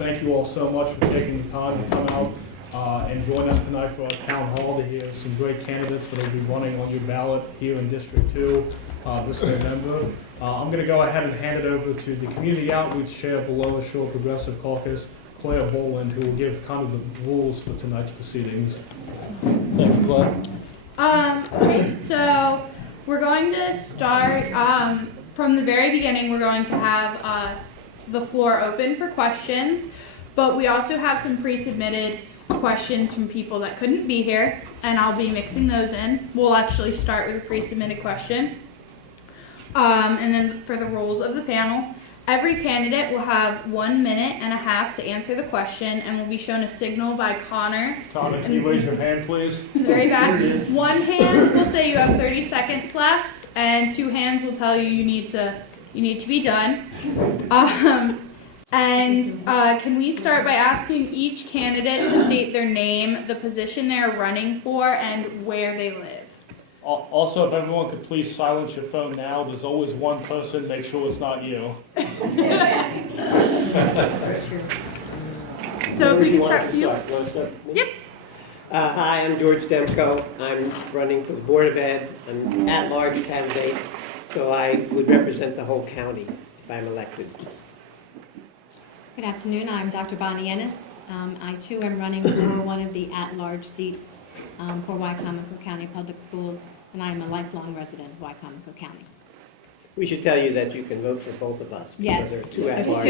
thank you all so much for taking the time to come out and join us tonight for our town hall to hear some great candidates that will be running on your ballot here in District 2 this November. I'm going to go ahead and hand it over to the Community Outreach Chair of the Lower Shore Progressive Caucus, Claire Boland, who will give kind of the rules for tonight's proceedings. Thank you, Claire. Okay, so we're going to start from the very beginning. We're going to have the floor open for questions, but we also have some pre-submitted questions from people that couldn't be here, and I'll be mixing those in. We'll actually start with a pre-submitted question. And then for the rules of the panel, every candidate will have 1.5 minutes to answer the question and will be shown a signal by Connor. Connor, can you raise your hand, please? In the very back. One hand will say you have 30 seconds left, and 2 hands will tell you you need to be done. Can we start by asking each candidate to state their name, the position they're running for, and where they live? Also, if everyone could please silence your phone now. There's always one person. Make sure it's not you. So if we can start with you. Yep. Hi, I'm George Demko. I'm running for the Board of Ed. I'm an at-large candidate, so I would represent the whole county if I'm elected. Good afternoon. I'm Dr. Bonnie Ennis. I too am running for one of the at-large seats for Wicomico County Public Schools, and I am a lifelong resident of Wicomico County. We should tell you that you can vote for both of us. Yes, There are 2 there's at-large.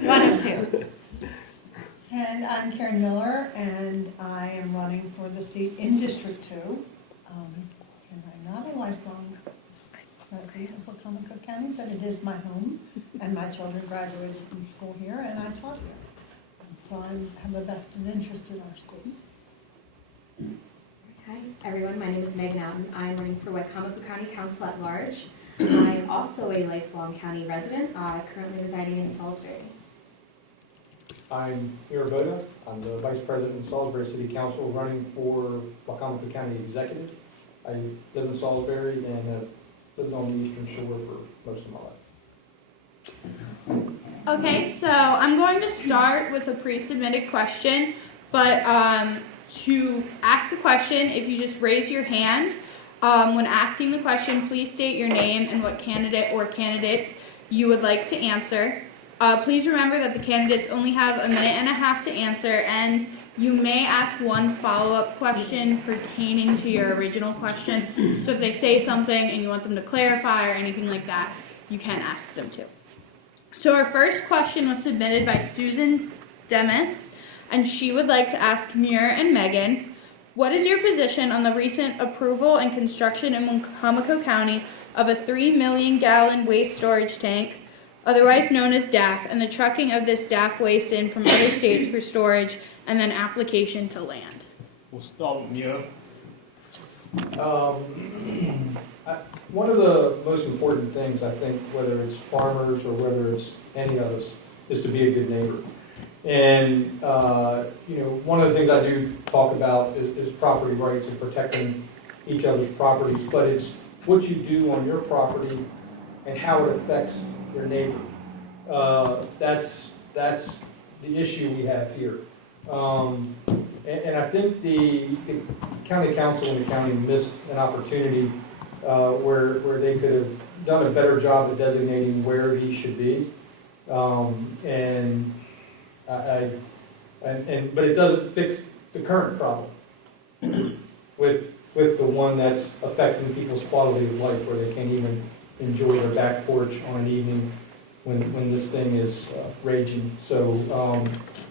2. One of 2. And I'm Karen Miller, and I am running for the seat in District 2. And I'm not a lifelong resident of Wicomico County, but it is my home, and my children graduated from school here, and I taught here. And so I have a vested interest in our schools. Hi, everyone. My name is Megan Outen. I'm running for Wicomico County Council at Large. I am also a lifelong county resident, currently residing in Salisbury. I'm Ira Boda. I'm the Vice President of Salisbury City Council running for Wicomico County Executive. I live in Salisbury and have lived on the Eastern Shore for most of my life. Okay, so I'm going to start with a pre-submitted question, but to ask a question, if you just raise your hand, when asking the question, please state your name and what candidate or candidates you would like to answer. Please remember that the candidates only have 1.5 minutes to answer, and you may ask one follow-up question pertaining to your original question. So if they say something and you want them to clarify or anything like that, you can ask them to. So our first question was submitted by Susan Demis, and she would like to ask Muir and Megan, what is your position on the recent approval and construction in Wicomico County of a 3 million gallon waste storage tank, otherwise known as DAF, and the trucking of this DAF waste in from other states for storage and then application to land? We'll start with Muir. One of the most important things, I think, whether it's farmers or whether it's any of us, is to be a good neighbor. And, one of the things I do talk about is property rights and protecting each other's properties, but it's what you do on your property and how it affects your neighbor. That's the issue we have here. And I think the county council and the county missed an opportunity where they could have done a better job of designating where he should be. But it doesn't fix the current problem with the one that's affecting people's quality of life, where they can't even enjoy their back porch on an evening when this thing is raging. So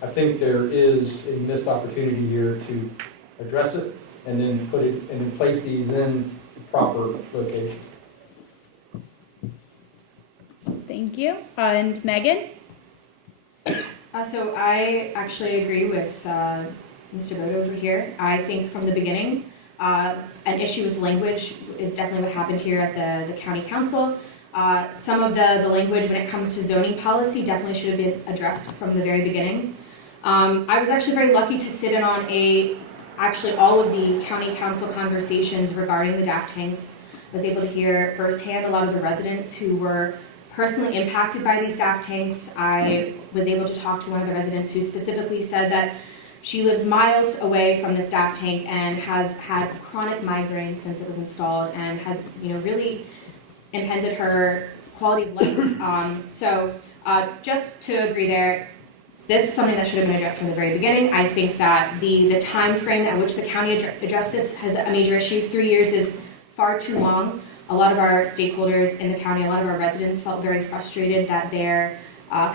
I think there is a missed opportunity here to address it and then put it and then place these in the proper location. Thank you. And Megan? So I actually agree with Mr. Bodo over here. I think from the beginning, an issue with language is definitely what happened here at the county council. Some of the language when it comes to zoning policy definitely should have been addressed from the very beginning. I was actually very lucky to sit in on actually all of the county council conversations regarding the DAF tanks. I was able to hear firsthand a lot of the residents who were personally impacted by these DAF tanks. I was able to talk to one of the residents who specifically said that she lives miles away from this DAF tank and has had chronic migraine since it was installed and has, really impeded her quality of life. Just to agree there, this is something that should have been addressed from the very beginning. I think that the time frame at which the county addressed this has a major issue. 3 years is far too long. A lot of our stakeholders in the county, a lot of our residents felt very frustrated that their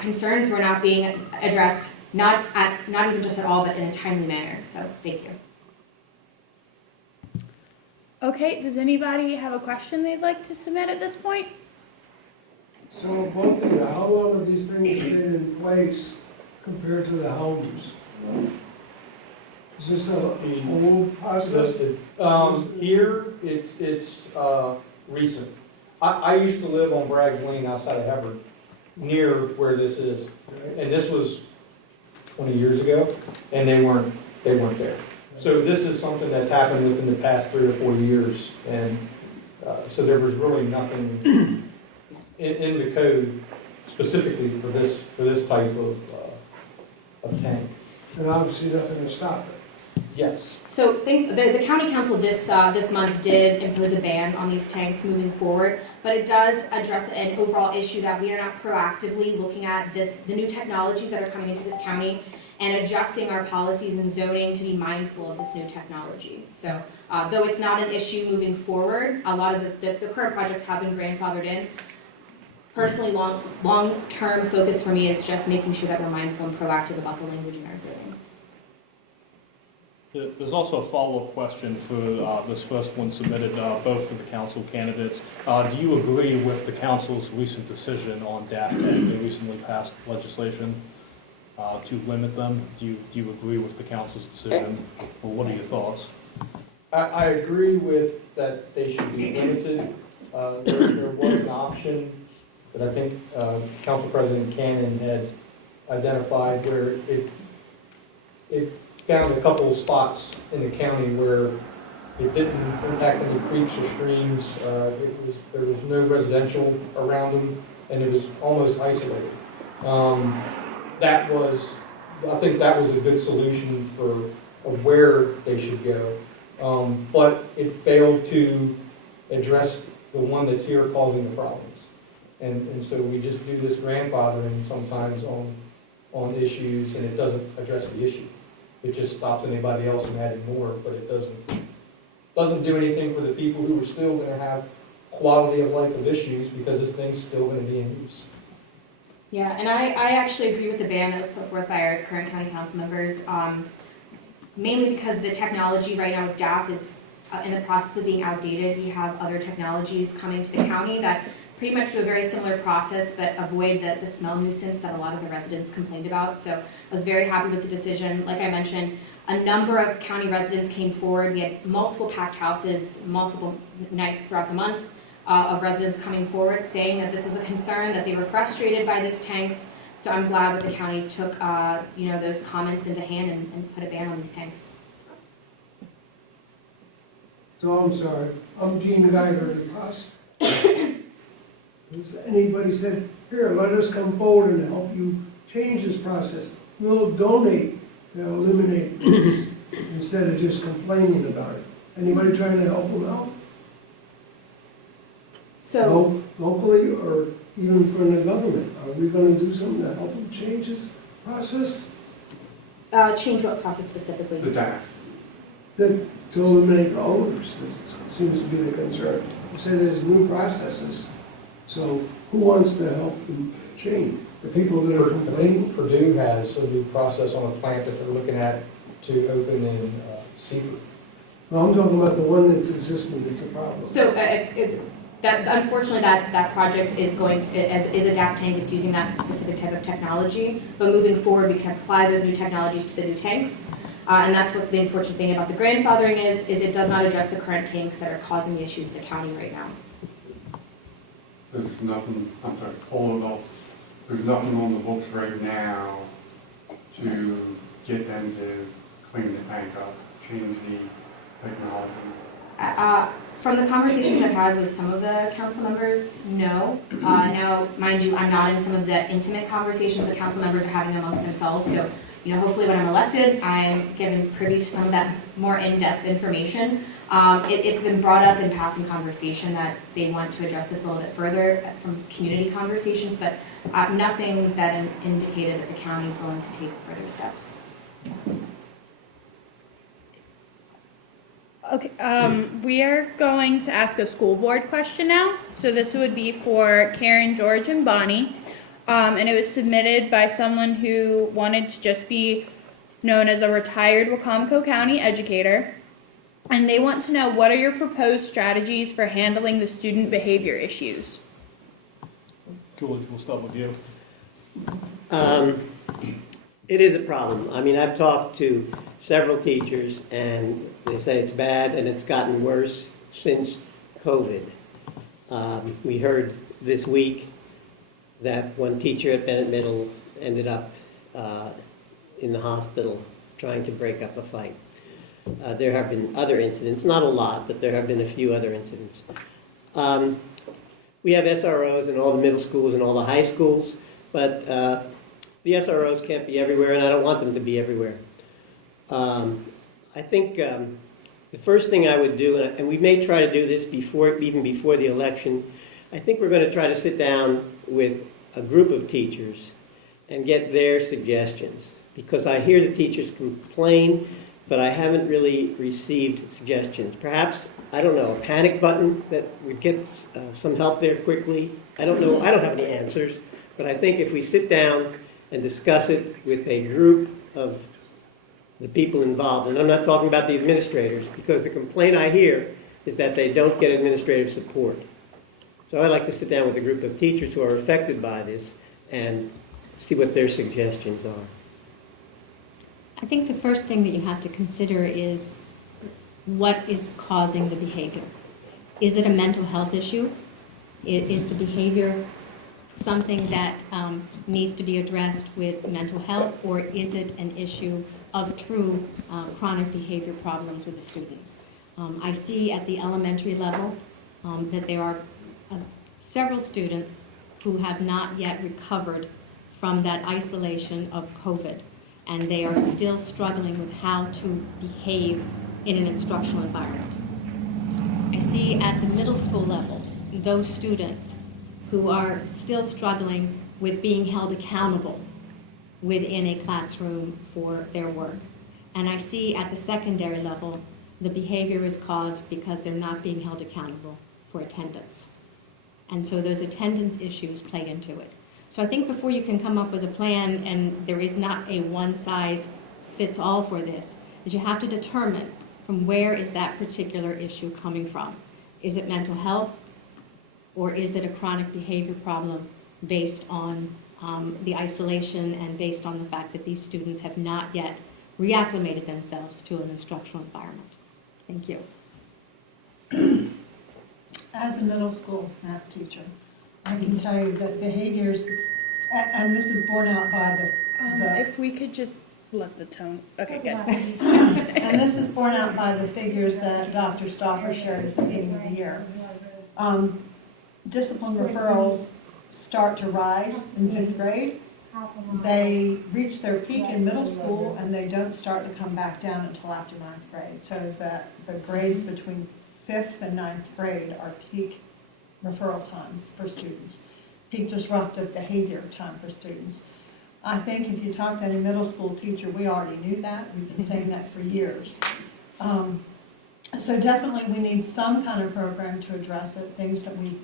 concerns were not being addressed, not even just at all, but in a timely manner. So thank you. Okay, does anybody have a question they'd like to submit at this point? So both of you, how long have these things been in place compared to the homes? Is this a old process? Here, it's recent. I used to live on Bragg's Lane outside of Hebron, near where this is. And this was 20 years ago, and they weren't there. So this is something that's happened within the past 3 or 4 years, and so there was really nothing in the code specifically for this type of tank. And obviously nothing to stop it. Yes. So the county council this month did impose a ban on these tanks moving forward, but it does address an overall issue that we are not proactively looking at the new technologies that are coming into this county and adjusting our policies and zoning to be mindful of this new technology. So though it's not an issue moving forward, a lot of the current projects have been grandfathered in. Personally, long-term focus for me is just making sure that we're mindful and proactive about the language in our zoning. There's also a follow-up question for this first one submitted, both for the council candidates. Do you agree with the council's recent decision on DAF tank? They recently passed legislation to limit them. Do you agree with the council's decision, or what are your thoughts? I agree with that they should be limited. There was an option that I think Council President Cannon had identified where it found a couple of spots in the county where it didn't impact any creeks or streams. There was no residential around them, and it was almost isolated. I think that was a good solution of where they should go. But it failed to address the one that's here causing the problems. And so we just do this grandfathering sometimes on issues, and it doesn't address the issue. It just stops anybody else from adding more, but it doesn't do anything for the people who are still going to have quality of life of issues because this thing's still going to be in use. Yeah, and I actually agree with the ban that was put forth by our current county council members, mainly because the technology right now with DAF is in the process of being outdated. We have other technologies coming to the county that pretty much do a very similar process but avoid the smell nuisance that a lot of the residents complained about. So I was very happy with the decision. Like I mentioned, a number of county residents came forward. We had multiple packed houses, multiple nights throughout the month of residents coming forward saying that this was a concern, that they were frustrated by these tanks. So I'm glad that the county took those comments into hand and put a ban on these tanks. So I'm sorry, I'm Gene Geiger, the boss. Has anybody said, here, let us come forward and help you change this process? We'll donate to eliminate this instead of just complaining about it. Anybody trying to help them out? So Locally or even from the government? Are we going to do something to help them change this process? change what process specifically? The DAF. To eliminate the odors, that seems to be the concern. You say there's new processes, so who wants to help them change? The people that are complaining? Purdue has a new process on a plant that they're looking at to open in Seaford. No, I'm talking about the one that's existing, that's a problem. So unfortunately, that project is is a DAF tank. It's using that specific type of technology. But moving forward, we can apply those new technologies to the new tanks. And that's what the unfortunate thing about the grandfathering is it does not address the current tanks that are causing the issues in the county right now. There's nothing, hold on. There's nothing on the books right now to get them to clean the tank up, change the technology. From the conversations I've had with some of the council members, no. Now, mind you, I'm not in some of the intimate conversations that council members are having amongst themselves, so, hopefully when I'm elected, I'm given privy to some of that more in-depth information. It's been brought up in passing conversation that they want to address this a little bit further from community conversations, but nothing that indicated that the county is willing to take further steps. Okay, we are going to ask a school board question now. So this would be for Karen, George, and Bonnie. And it was submitted by someone who wanted to just be known as a retired Wacomico County educator. And they want to know, what are your proposed strategies for handling the student behavior issues? George, we'll start with you. It is a problem. I mean, I've talked to several teachers, and they say it's bad, and it's gotten worse since COVID. We heard this week that one teacher at Bennett Middle ended up in the hospital trying to break up a fight. There have been other incidents, not a lot, but there have been a few other incidents. We have SROs in all the middle schools and all the high schools, but the SROs can't be everywhere, and I don't want them to be everywhere. I think the first thing I would do, and we may try to do this even before the election, I think we're going to try to sit down with a group of teachers and get their suggestions, because I hear the teachers complain, but I haven't really received suggestions. Perhaps, I don't know, a panic button that would get some help there quickly. I don't know, I don't have any answers, but I think if we sit down and discuss it with a group of the people involved, and I'm not talking about the administrators, because the complaint I hear is that they don't get administrative support. So I'd like to sit down with a group of teachers who are affected by this and see what their suggestions are. I think the first thing that you have to consider is what is causing the behavior. Is it a mental health issue? Is the behavior something that needs to be addressed with mental health, or is it an issue of true chronic behavior problems with the students? I see at the elementary level that there are several students who have not yet recovered from that isolation of COVID, and they are still struggling with how to behave in an instructional environment. I see at the middle school level those students who are still struggling with being held accountable within a classroom for their work. And I see at the secondary level, the behavior is caused because they're not being held accountable for attendance. And so those attendance issues play into it. So I think before you can come up with a plan, and there is not a one-size-fits-all for this, is you have to determine from where is that particular issue coming from. Is it mental health, or is it a chronic behavior problem based on the isolation and based on the fact that these students have not yet reacclimated themselves to an instructional environment? Thank you. As a middle school math teacher, I can tell you that behaviors, and this is borne out by the If we could just let the tone, okay, good. and this is borne out by the figures that Dr. Stauffer shared at the beginning of the year. Discipline referrals start to rise in 5th grade. They reach their peak in middle school, and they don't start to come back down until after 9th grade. So the grades between 5th and 9th grade are peak referral times for students, peak disruptive behavior time for students. I think if you talk to any middle school teacher, we already knew that. We've been saying that for years. So definitely we need some kind of program to address it. Things that we've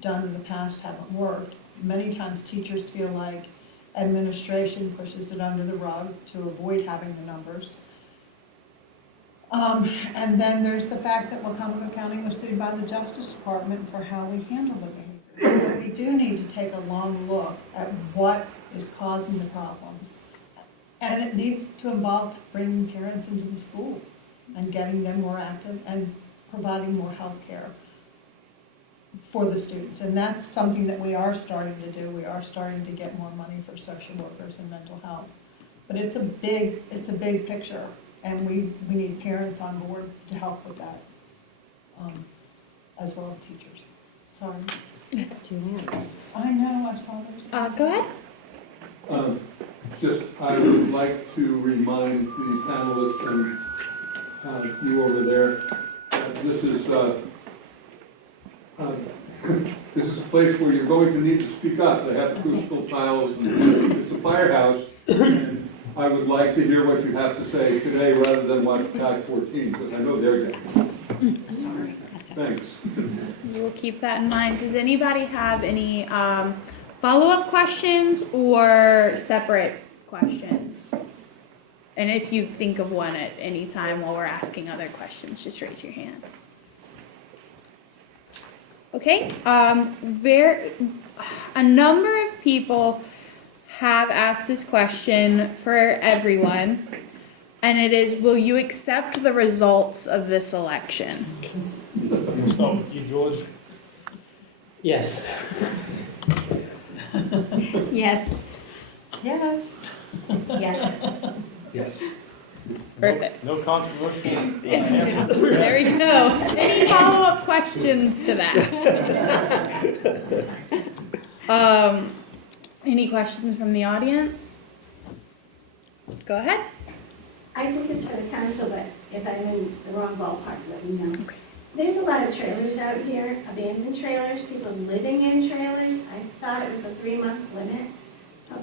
done in the past haven't worked. Many times teachers feel like administration pushes it under the rug to avoid having the numbers. And then there's the fact that Wacomico County was sued by the Justice Department for how we handle the behavior. So we do need to take a long look at what is causing the problems. And it needs to involve bringing parents into the school and getting them more active and providing more health care for the students. And that's something that we are starting to do. We are starting to get more money for social workers and mental health. But it's a big picture, and we need parents on board to help with that. as well as teachers. Sorry. 2 hands. I know, I saw those. Go ahead. Just, I would like to remind the panelists and you over there, this is a place where you're going to need to speak up. They have acoustical tiles, and it's a firehouse, and I would like to hear what you have to say today rather than watch Tag 14, because I know they're getting it. Sorry. Thanks. We'll keep that in mind. Does anybody have any follow-up questions or separate questions? And if you think of one at any time while we're asking other questions, just raise your hand. Okay, a number of people have asked this question for everyone, and it is, will you accept the results of this election? We'll start with you, George. Yes. Yes. Yes. Yes. Yes. Perfect. No controversial answer. There we go. Any follow-up questions to that? Any questions from the audience? Go ahead. I think it's for the council, but if I'm in the wrong ballpark, let me know. Okay. There's a lot of trailers out here, abandoned trailers, people living in trailers. I thought it was a 3-month limit.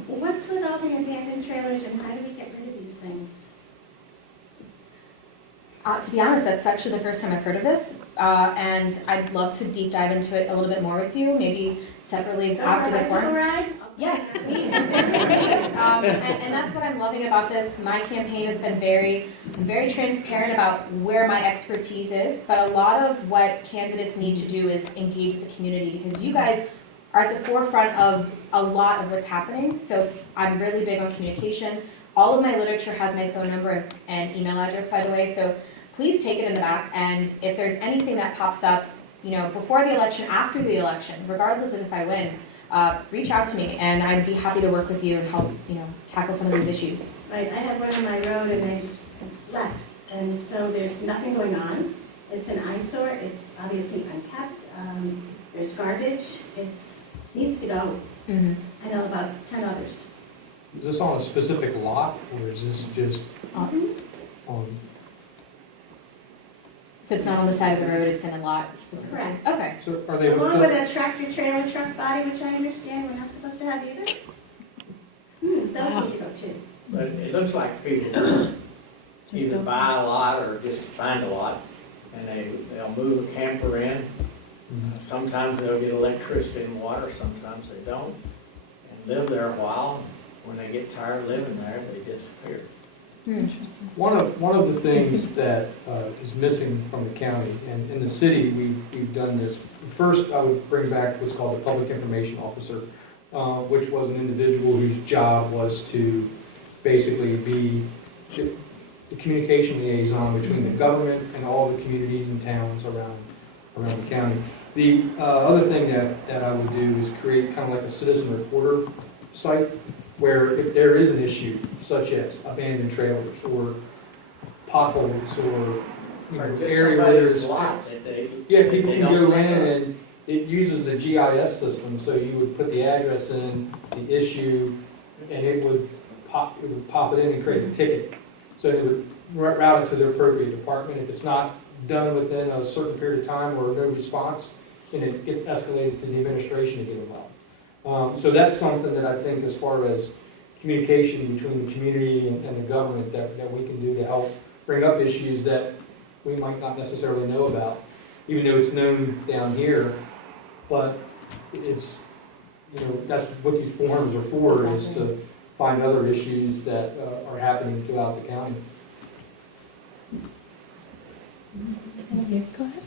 What's with all the abandoned trailers and how do we get rid of these things? To be honest, that's actually the first time I've heard of this, and I'd love to deep dive into it a little bit more with you, maybe separately after the Bicycle forum. ride? Yes, please. And that's what I'm loving about this. My campaign has been very, very transparent about where my expertise is, but a lot of what candidates need to do is engage with the community, because you guys are at the forefront of a lot of what's happening, so I'm really big on communication. All of my literature has my phone number and email address, by the way, so please take it in the back, and if there's anything that pops up, before the election, after the election, regardless of if I win, reach out to me, and I'd be happy to work with you and help, tackle some of these issues. Right, I have one on my road and I just left, and so there's nothing going on. It's an eyesore, it's obviously unkept, there's garbage, needs to go. Mm-hmm. I know about 10 others. Is this on a specific lot, or is this just on? So it's not on the side of the road, it's in a lot specifically? Correct. Okay. So are they hooked Along with up? a tractor trailer truck body, which I understand we're not supposed to have either. Those need to go too. But it looks like people either buy a lot or just find a lot, and they'll move a camper in. Sometimes they'll get electricity and water, sometimes they don't, and live there a while. When they get tired of living there, they disappear. One of the things that is missing from the county, and in the city, we've done this. First, I would bring back what's called a public information officer, which was an individual whose job was to basically be the communication liaison between the government and all the communities and towns around the county. The other thing that I would do is create kind of like a citizen reporter site, where if there is an issue, such as abandoned trailers or potholes or Or just area where somebody's there's, lot that they. yeah, people they can don't go in take up. and it uses the GIS system, so you would put the address in, the issue, and it would pop it in and create a ticket. So it would route it to the appropriate department. If it's not done within a certain period of time or no response, then it gets escalated to the administration to get involved. So that's something that I think, as far as communication between the community and the government, that we can do to help bring up issues that we might not necessarily know about, even though it's known down here. But it's, that's what these forums are for, is to find other issues that are happening throughout the county. Thank you. Go ahead.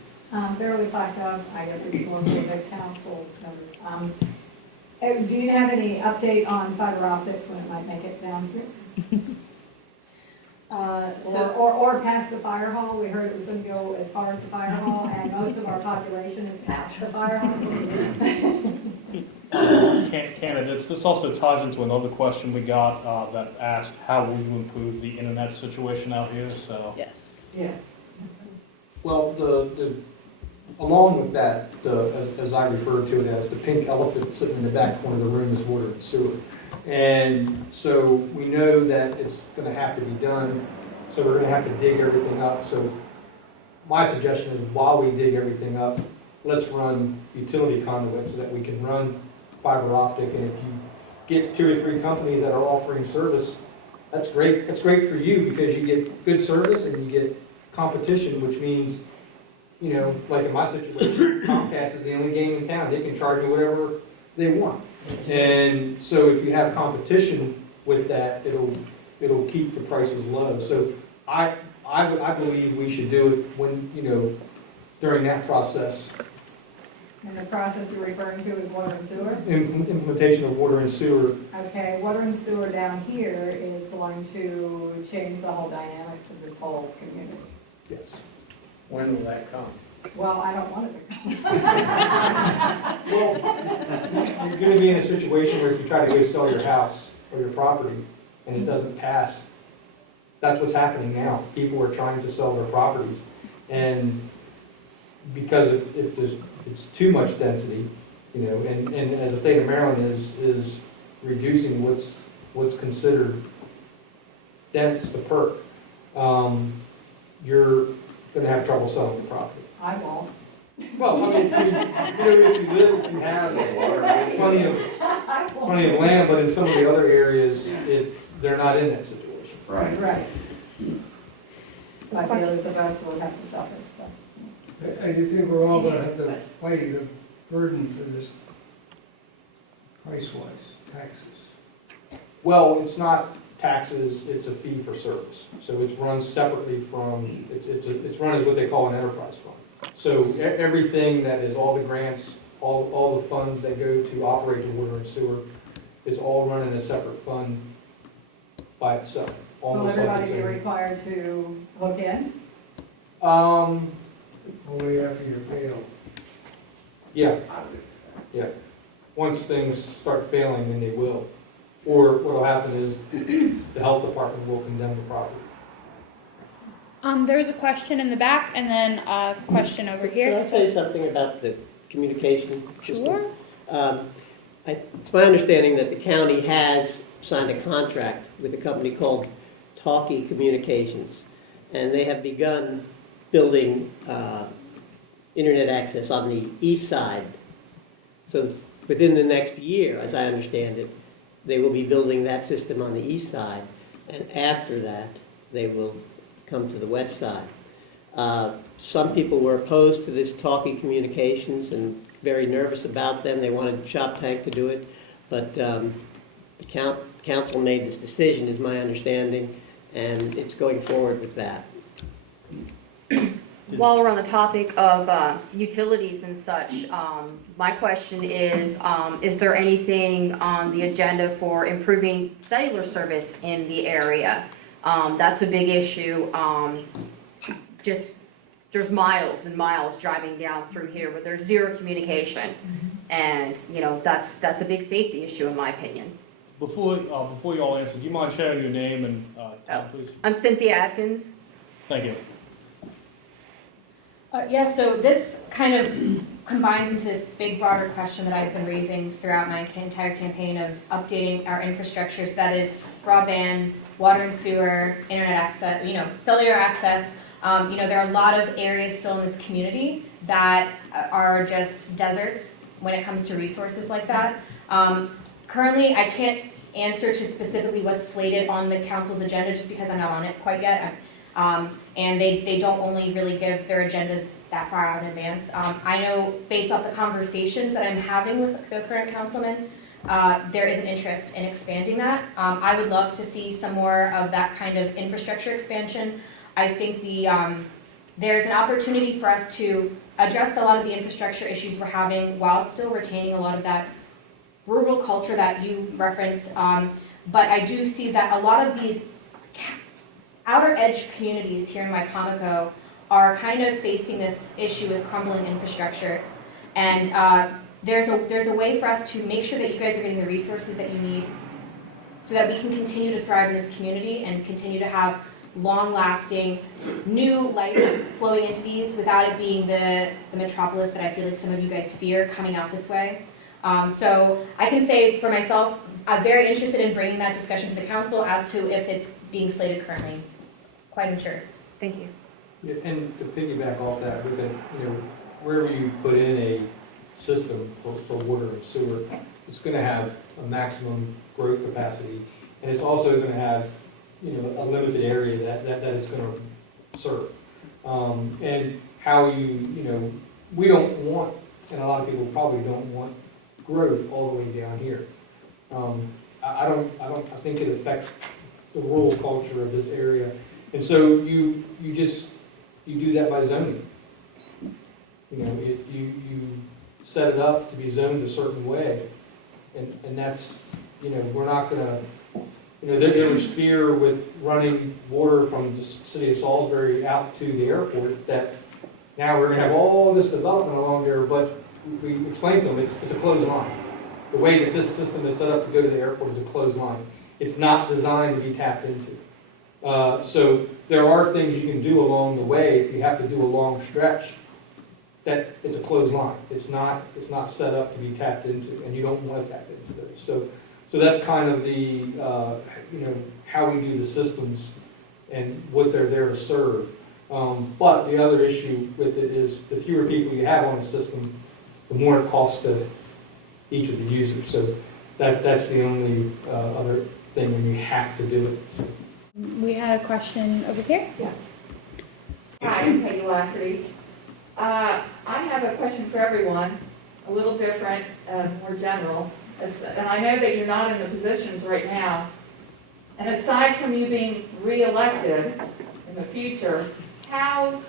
Beverly Blacktop, I guess it's one of the council members. Do you have any update on fiber optics when it might make it down here? Or past the fire hall? We heard it was going to go as far as the fire hall, and most of our population is past the fire hall. Candidates, this also ties into another question we got that asked, how will you improve the internet situation out here? So Yes. Yeah. Well, the along with that, as I refer to it as, the pink elephant sitting in the back corner of the room is water and sewer. And so we know that it's going to have to be done, so we're going to have to dig everything up. So my suggestion is while we dig everything up, let's run utility conduit so that we can run fiber optic. And if you get 2 or 3 companies that are offering service, that's great. That's great for you because you get good service and you get competition, which means, you know, like in my situation, Comcast is the only game in town. They can charge you whatever they want. And so if you have competition with that, it'll keep the prices low. So I believe we should do it when, you know, during that process. And the process you're referring to is water and sewer? Implementation of water and sewer. Okay, water and sewer down here is going to change the whole dynamics of this whole community. Yes. When will that come? Well, I don't want it to come. Well, you're going to be in a situation where if you try to go sell your house or your property and it doesn't pass, that's what's happening now. People are trying to sell their properties. And because if it's too much density, you know, and as the state of Maryland is reducing what's considered dense to perk, you're going to have trouble selling the property. I won't. Well, I mean, if you have plenty of land, but in some of the other areas, they're not in that situation. Right. My feeling is the rest will have to suffer, so. And you think we're all gonna have to pay the burden for this price-wise, taxes? Well, it's not taxes, it's a fee for service. So it's run separately from, it's run as what they call an enterprise fund. So everything that is all the grants, all the funds that go to operate the water and sewer, it's all run in a separate fund by itself. Will almost like everybody it's be a- required to look in? Only after you fail. Yeah. Yeah. Once things start failing, then they will. Or what'll happen is the health department will condemn the property. There was a question in the back and then a question over here. Can I say something about the communication system? Sure. It's my understanding that the county has signed a contract with a company called Talkie Communications, and they have begun building internet access on the east side. So within the next year, as I understand it, they will be building that system on the east side, and after that, they will come to the west side. Some people were opposed to this Talkie Communications and very nervous about them. They wanted Shop Tank to do it, but the council made this decision, is my understanding, and it's going forward with that. While we're on the topic of utilities and such, my question is there anything on the agenda for improving cellular service in the area? That's a big issue. There's miles and miles driving down through here where there's zero communication. And, you know, that's a big safety issue in my opinion. Before you all answer, do you mind sharing your name and town, please? I'm Cynthia Atkins. Thank you. Yeah, so this kind of combines into this big broader question that I've been raising throughout my entire campaign of updating our infrastructure. So that is broadband, water and sewer, internet access, cellular access. There are a lot of areas still in this community that are just deserts when it comes to resources like that. Currently, I can't answer to specifically what's slated on the council's agenda just because I'm not on it quite yet. And they don't only really give their agendas that far out in advance. I know based off the conversations that I'm having with the current councilman, there is an interest in expanding that. I would love to see some more of that kind of infrastructure expansion. I think there's an opportunity for us to address a lot of the infrastructure issues we're having while still retaining a lot of that rural culture that you referenced. But I do see that a lot of these outer edge communities here in Wicomico are kind of facing this issue with crumbling infrastructure. And there's a way for us to make sure that you guys are getting the resources that you need so that we can continue to thrive in this community and continue to have long-lasting, new life flowing into these without it being the metropolis that I feel like some of you guys fear coming out this way. So I can say for myself, I'm very interested in bringing that discussion to the council as to if it's being slated currently. Quite unsure. Thank you. Yeah, and to piggyback off that, with it, wherever you put in a system for water and sewer, it's going to have a maximum growth capacity, and it's also going to have, a limited area that it's going to serve. And how we don't want, and a lot of people probably don't want growth all the way down here. I think it affects the rural culture of this area, and so you do that by zoning. You set it up to be zoned a certain way, and that's, we're not gonna, there was fear with running water from the city of Salisbury out to the airport, that now we're gonna have all this development along there, but we explained to them, it's a closed line. The way that this system is set up to go to the airport is a closed line. It's not designed to be tapped into. So there are things you can do along the way if you have to do a long stretch, that it's a closed line. It's not set up to be tapped into, and you don't want to tap into those. So that's kind of the, how we do the systems and what they're there to serve. But the other issue with it is the fewer people you have on the system, the more it costs to each of the users. So that's the only other thing when you have to do it. So. We had a question over here. Yeah. Hi, I'm Peggy Lafferty. I have a question for everyone, a little different, more general. And I know that you're not in the positions right now. And aside from you being re-elected in the future, how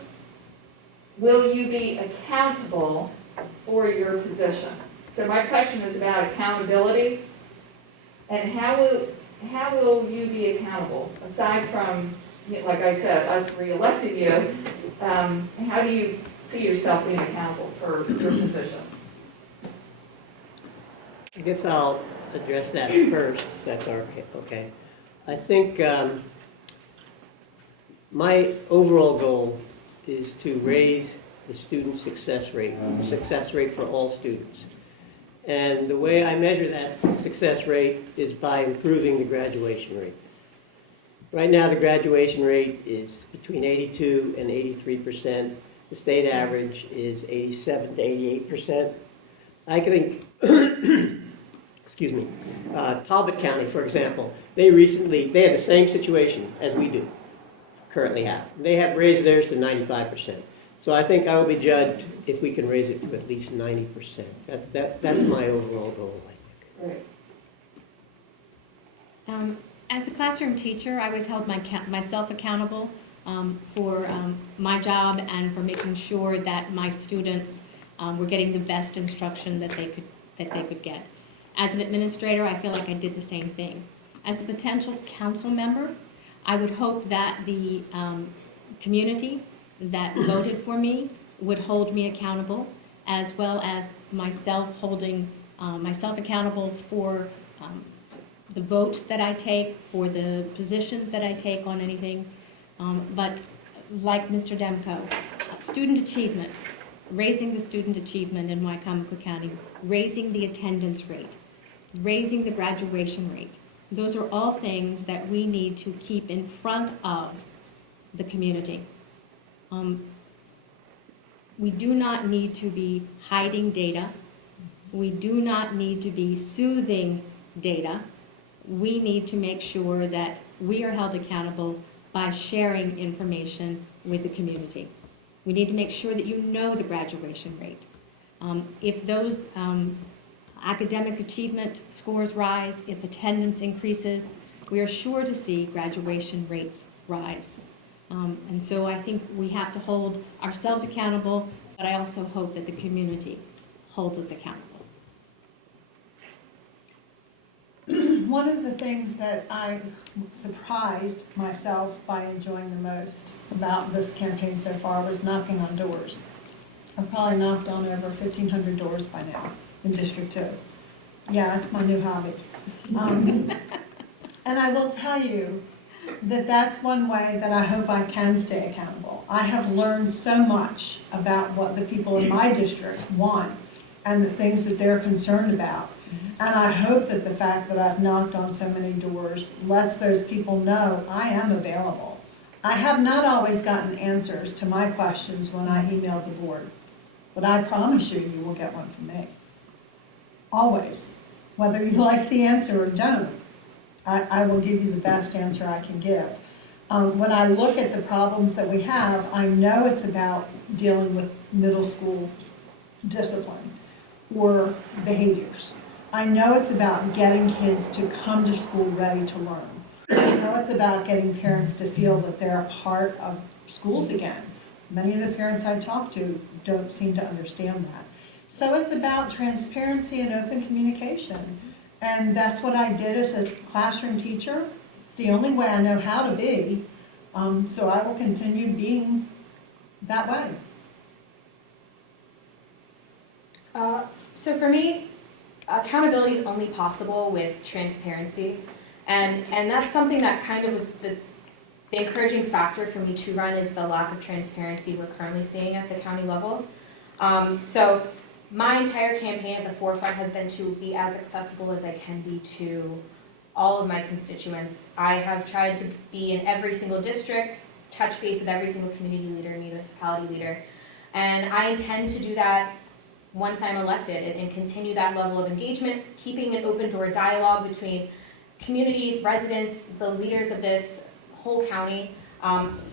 will you be accountable for your position? So my question is about accountability, and how will you be accountable aside from, like I said, us re-electing you? How do you see yourself being accountable for your position? I guess I'll address that first, if that's okay. I think my overall goal is to raise the student success rate for all students. And the way I measure that success rate is by improving the graduation rate. Right now, the graduation rate is between 82 and 83%. The state average is 87 to 88%. I think, excuse me, Talbot County, for example, they had the same situation as we do currently have. They have raised theirs to 95%. So I think I will be judged if we can raise it to at least 90%. That's my overall goal, I think. Right. As a classroom teacher, I always held myself accountable for my job and for making sure that my students were getting the best instruction that they could get. As an administrator, I feel like I did the same thing. As a potential council member, I would hope that the community that voted for me would hold me accountable, as well as myself holding myself accountable for the votes that I take, for the positions that I take on anything. But like Mr. Demko, student achievement, raising the student achievement in Wycomico County, raising the attendance rate, raising the graduation rate. Those are all things that we need to keep in front of the community. We do not need to be hiding data. We do not need to be soothing data. We need to make sure that we are held accountable by sharing information with the community. We need to make sure that you know the graduation rate. If those academic achievement scores rise, if attendance increases, we are sure to see graduation rates rise. And so I think we have to hold ourselves accountable, but I also hope that the community holds us accountable. One of the things that I surprised myself by enjoying the most about this campaign so far was knocking on doors. I've probably knocked on over 1,500 doors by now in District 2. Yeah, that's my new hobby. And I will tell you that's one way that I hope I can stay accountable. I have learned so much about what the people in my district want and the things that they're concerned about. And I hope that the fact that I've knocked on so many doors lets those people know I am available. I have not always gotten answers to my questions when I emailed the board, but I promise you, you will get one from me. Always. Whether you like the answer or don't, I will give you the best answer I can give. When I look at the problems that we have, I know it's about dealing with middle school discipline or behaviors. I know it's about getting kids to come to school ready to learn. I know it's about getting parents to feel that they're a part of schools again. Many of the parents I talk to don't seem to understand that. So it's about transparency and open communication. And that's what I did as a classroom teacher. It's the only way I know how to be. So I will continue being that way. So for me, accountability is only possible with transparency. And that's something that kind of was the encouraging factor for me to run, is the lack of transparency we're currently seeing at the county level. So my entire campaign at the forefront has been to be as accessible as I can be to all of my constituents. I have tried to be in every single district, touch base with every single community leader, municipality leader, and I intend to do that once I'm elected and continue that level of engagement, keeping an open door dialogue between community, residents, the leaders of this whole county,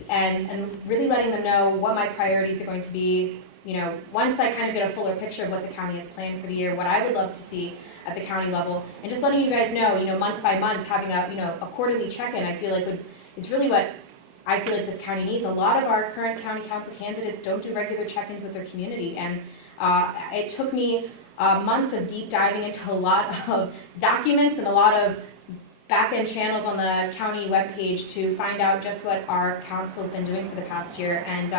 and really letting them know what my priorities are going to be. You know, once I kind of get a fuller picture of what the county has planned for the year, what I would love to see at the county level, and just letting you guys know, month by month, having a quarterly check-in, I feel like is really what I feel like this county needs. A lot of our current county council candidates don't do regular check-ins with their community, and it took me months of deep diving into a lot of documents and a lot of back-end channels on the county webpage to find out just what our council has been doing for the past year. And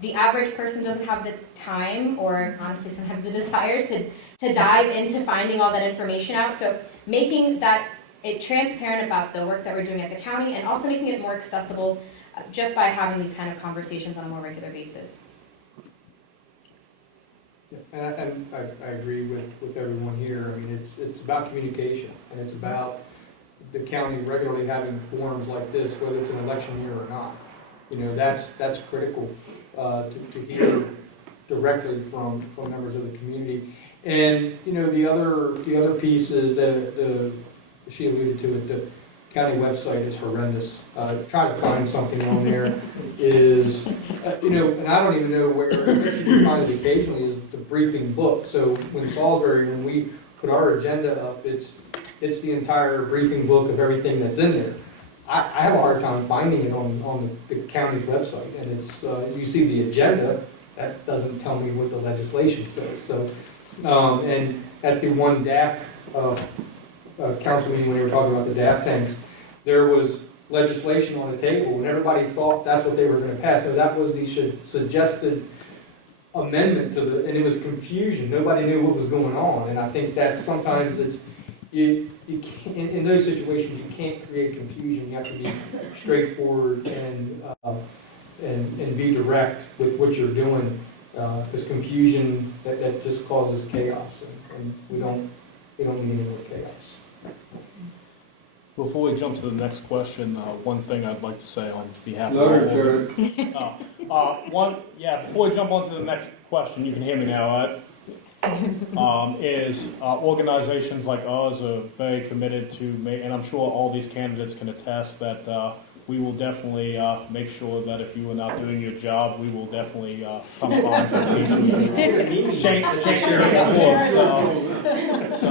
the average person doesn't have the time, or honestly sometimes the desire, to dive into finding all that information out. So making that it transparent about the work that we're doing at the county, and also making it more accessible just by having these kind of conversations on a more regular basis. Yeah, and I agree with everyone here. I mean, it's about communication, and it's about the county regularly having forums like this, whether it's an election year or not. That's critical to hear directly from members of the community. And the other piece is she alluded to it. The county website is horrendous. Try to find something on there is and I don't even know where. I guess you can find it occasionally. Is the briefing book. So when we put our agenda up, it's the entire briefing book of everything that's in there. I have a hard time finding it on the county's website, and it's you see the agenda, that doesn't tell me what the legislation says. So, and at the one DAF council meeting when we were talking about the DAF tanks, there was legislation on the table, and everybody thought that's what they were going to pass. No, that was the suggested amendment to and it was confusion. Nobody knew what was going on, and I think that sometimes you can't, in those situations, you can't create confusion. You have to be straightforward and be direct with what you're doing, because confusion that just causes chaos, and we don't need any more chaos. Before we jump to the next question, one thing I'd like to say on behalf of before we jump on to the next question, you can hear me now, is organizations like ours are very committed to make, and I'm sure all these candidates can attest that we will definitely make sure that if you are not doing your job, we will definitely come find you. So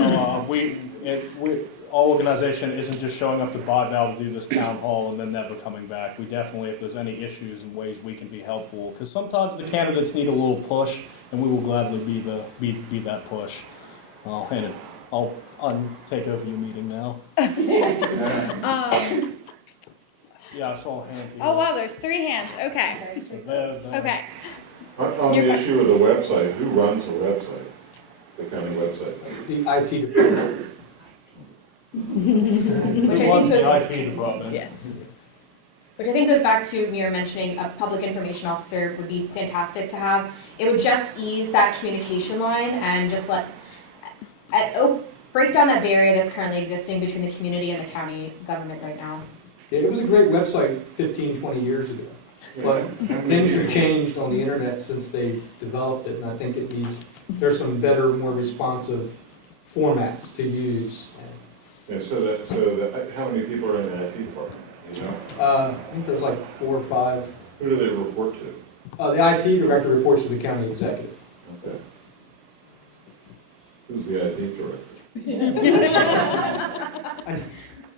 our organization isn't just showing up to Bodval to do this town hall and then never coming back. We definitely, if there's any issues and ways we can be helpful, because sometimes the candidates need a little push, and we will gladly be that push. I'll take over your meeting now. Yeah, I saw a hand here. Oh wow, there's 3 hands. Okay. Okay. On the issue of the website, who runs the website? The county website? The IT department. Which I think the IT department. Yes. which I think goes back to Mira mentioning a public information officer would be fantastic to have. It would just ease that communication line and just break down that barrier that's currently existing between the community and the county government right now. Yeah, it was a great website 15, 20 years ago. But things have changed on the internet since they developed it, and I think there's some better, more responsive formats to use. Yeah, so how many people are in the IT department, you know? I think there's like 4 or 5. Who do they report to? The IT director reports to the county executive. Okay. Who's the IT director?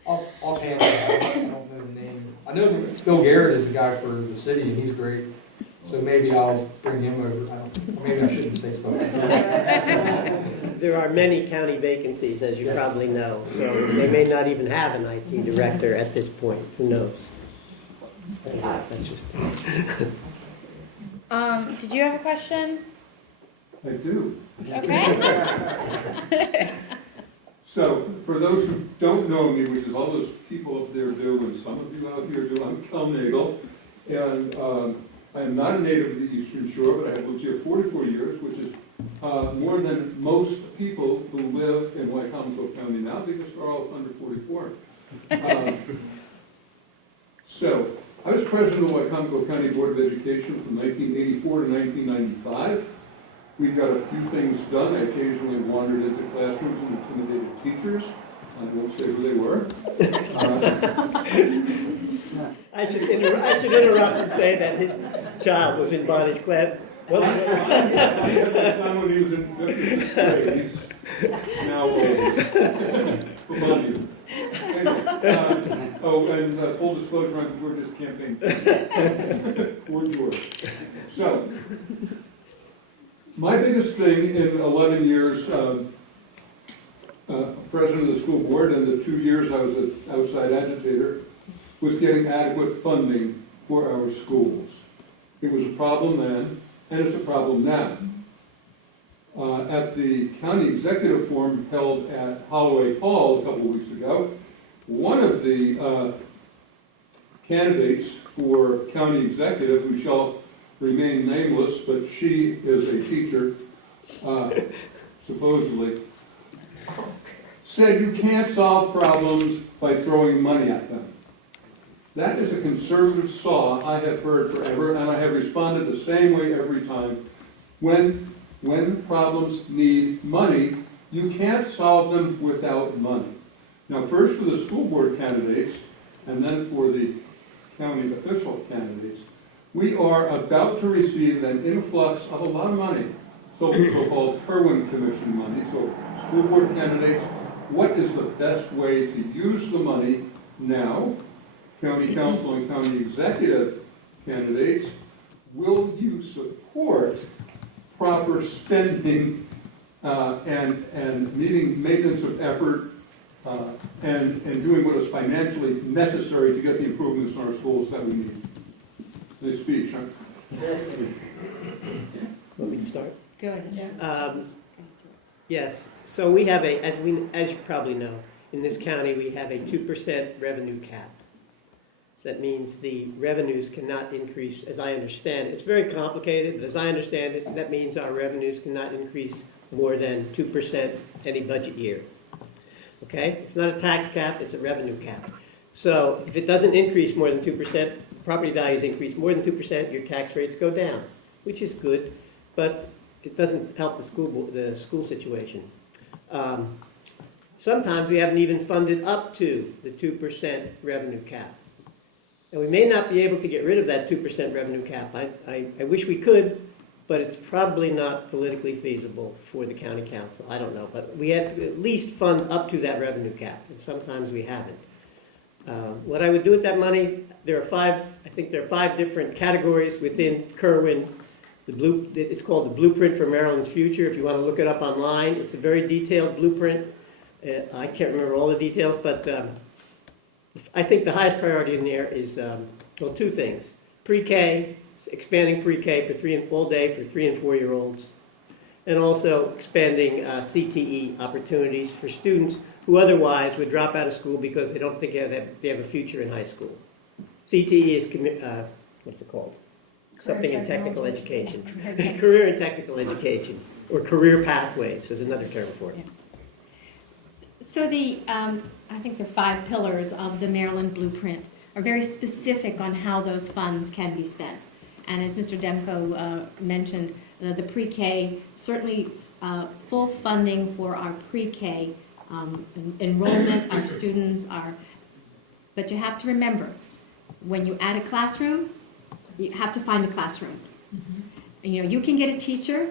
Offhand, I don't know the name. I know that Bill Garrett is the guy for the city, and he's great. So maybe I'll bring him over. Or maybe I shouldn't say stuff like that. There are many county vacancies, as you probably know, so they may not even have an IT director at this point. Who knows? That's just. Did you have a question? I do. Okay. So, for those who don't know me, which is all those people up there do, and some of you out here do, I'm Cal Nagel, and I am not a native of the Eastern Shore, but I have lived here 44 years, which is more than most people who live in Wycomico County now, because they're all under 44. So, I was president of the Wycomico County Board of Education from 1984 to 1995. We've got a few things done. I occasionally wandered into classrooms and intimidated teachers. I won't say who they were. I should interrupt and say that his child was in Bonnie's class. Well, At the time when he was in 5th grade, he's now old. Bonnie. Anyway, and full disclosure, I'm George's campaign. Poor George. So, my biggest thing in 11 years, president of the school board, and the 2 years I was an outside agitator, was getting adequate funding for our schools. It was a problem then, and it's a problem now. At the county executive forum held at Holloway Hall a couple of weeks ago, one of the candidates for county executive, who shall remain nameless, but she is a teacher, supposedly, said you can't solve problems by throwing money at them. That is a conservative saw I have heard forever, and I have responded the same way every time. When problems need money, you can't solve them without money. Now, first for the school board candidates, and then for the county official candidates, we are about to receive an influx of a lot of money, so-called Kerwin Commission money. So, school board candidates, what is the best way to use the money now? County council and county executive candidates, will you support proper spending and meeting maintenance of effort and doing what is financially necessary to get the improvements in our schools that we need? Nice speech, huh? Want me to start? Go ahead. Yes. So we have as you probably know, in this county we have a 2% revenue cap. That means the revenues cannot increase, as I understand it. It's very complicated, but as I understand it, that means our revenues cannot increase more than 2% any budget year. Okay? It's not a tax cap, it's a revenue cap. So if it doesn't increase more than 2%, property values increase more than 2%, your tax rates go down, which is good, but it doesn't help the school situation. Sometimes we haven't even funded up to the 2% revenue cap. And we may not be able to get rid of that 2% revenue cap. I wish we could, but it's probably not politically feasible for the county council. I don't know, but we have to at least fund up to that revenue cap, and sometimes we haven't. What I would do with that money, there are 5 different categories within Kerwin. It's called the Blueprint for Maryland's Future. If you want to look it up online, it's a very detailed blueprint. I can't remember all the details, but I think the highest priority in there is, 2 things. Pre-K, expanding pre-K for all day for 3 and 4-year-olds, and also expanding CTE opportunities for students who otherwise would drop out of school because they don't think they have a future in high school. CTE is, what's it called? Something in technical education. Career and technical education, or career pathways is another term for it. So I think the 5 pillars of the Maryland Blueprint are very specific on how those funds can be spent. And as Mr. Demko mentioned, the pre-K, certainly full funding for our pre-K enrollment, our students are, but you have to remember, when you add a classroom, you have to find a classroom. You know, you can get a teacher,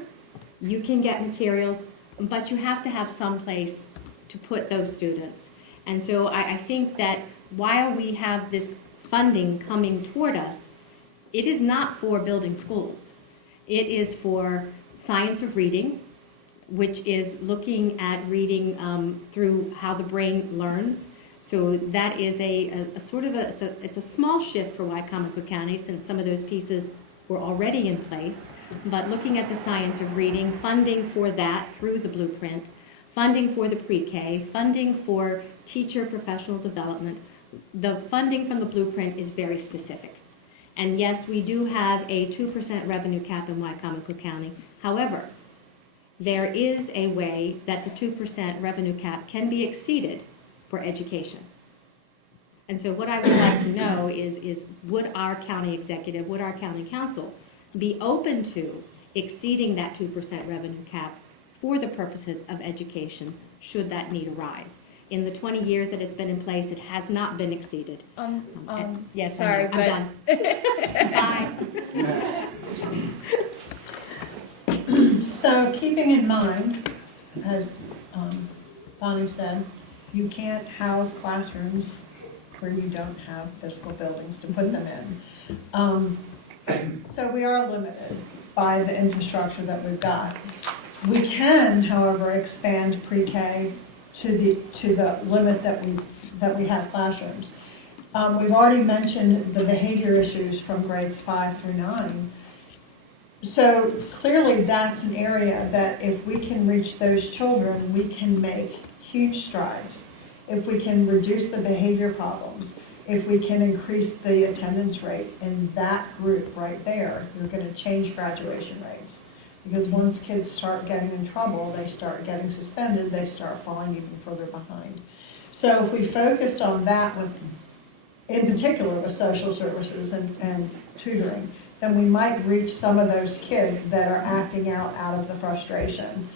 you can get materials, but you have to have some place to put those students. And so I think that while we have this funding coming toward us, it is not for building schools. It is for science of reading, which is looking at reading through how the brain learns. So that is a sort of it's a small shift for Wycomico County, since some of those pieces were already in place. But looking at the science of reading, funding for that through the Blueprint, funding for the pre-K, funding for teacher professional development. The funding from the Blueprint is very specific. And yes, we do have a 2% revenue cap in Wycomico County. However, there is a way that the 2% revenue cap can be exceeded for education. And so what I would like to know is would our county executive, would our county council be open to exceeding that 2% revenue cap for the purposes of education, should that need arise? In the 20 years that it's been in place, it has not been exceeded. Yes, sorry, I'm done. Bye. So keeping in mind, as Bonnie said, you can't house classrooms where you don't have physical buildings to put them in. So we are limited by the infrastructure that we've got. We can, however, expand pre-K to the limit that we have classrooms. We've already mentioned the behavior issues from grades 5 through 9. So clearly that's an area that if we can reach those children, we can make huge strides. If we can reduce the behavior problems, if we can increase the attendance rate in that group right there, you're going to change graduation rates. Because once kids start getting in trouble, they start getting suspended, they start falling even further behind. So if we focused on that with, in particular with social services and tutoring, then we might reach some of those kids that are acting out of the frustration.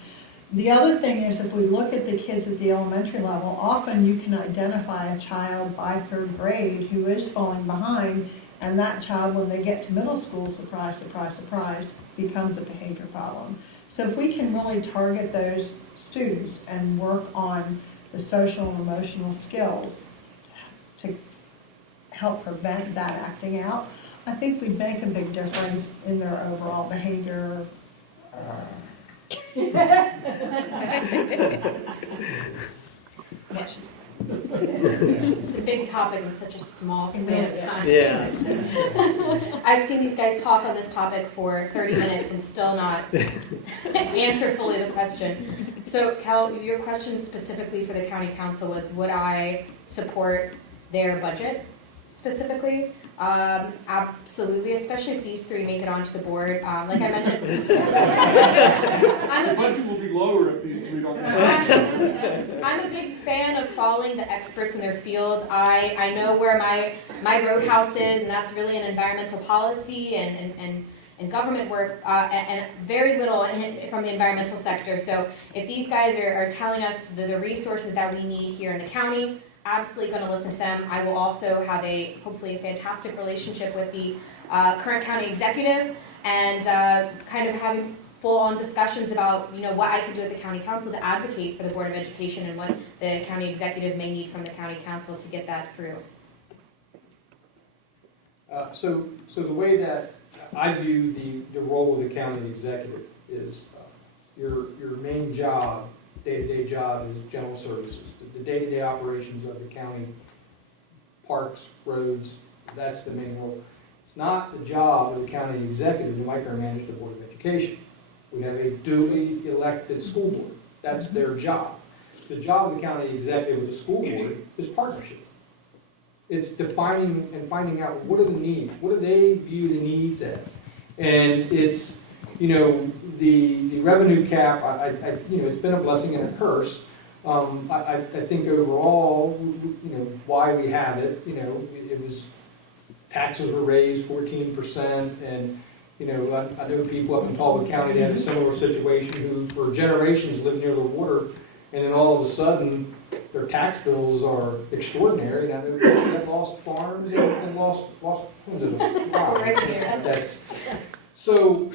The other thing is, if we look at the kids at the elementary level, often you can identify a child by 3rd grade who is falling behind, and that child, when they get to middle school, surprise, surprise, surprise, becomes a behavior problem. So if we can really target those students and work on the social and emotional skills to help prevent that acting out, I think we'd make a big difference in their overall behavior. It's a big topic in such a small span of time. Yeah. I've seen these guys talk on this topic for 30 minutes and still not answer fully the question. So Cal, your question specifically for the county council was, would I support their budget specifically? Absolutely, especially if these 3 make it onto the board. Like I mentioned, The budget will be lower if these 3 don't. I'm a big fan of following the experts in their field. I know where my roadhouse is, and that's really an environmental policy and government work, and very little from the environmental sector. So if these guys are telling us the resources that we need here in the county, absolutely going to listen to them. I will also have hopefully a fantastic relationship with the current county executive, and kind of having full-on discussions about what I can do at the county council to advocate for the Board of Education and what the county executive may need from the county council to get that through. So the way that I view the role of the county executive is your main job, day-to-day job, is general services. The day-to-day operations of the county, parks, roads, that's the main role. It's not the job of the county executive to micromanage the Board of Education. We have a duly elected school board. That's their job. The job of the county executive with the school board is partnership. it's defining and finding out what are the needs, what do they view the needs as? And it's, the revenue cap, it's been a blessing and a curse. I think overall, why we have it, it was, taxes were raised 14%, and, I know people up in Talbot County that had a similar situation who for generations lived near the water, and then all of a sudden, their tax bills are extraordinary, and I know people that lost farms and lost, what was it? Wow. Right there. That's, so,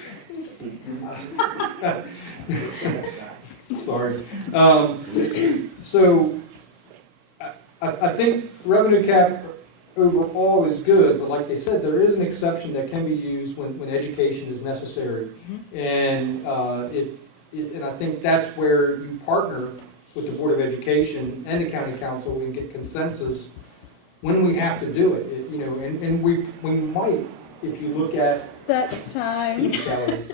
sorry. So, I think revenue cap overall is good, but like they said, there is an exception that can be used when education is necessary. And and I think that's where you partner with the Board of Education and the County Council and get consensus when we have to do it. And we might, if you look at That's time. teacher salaries.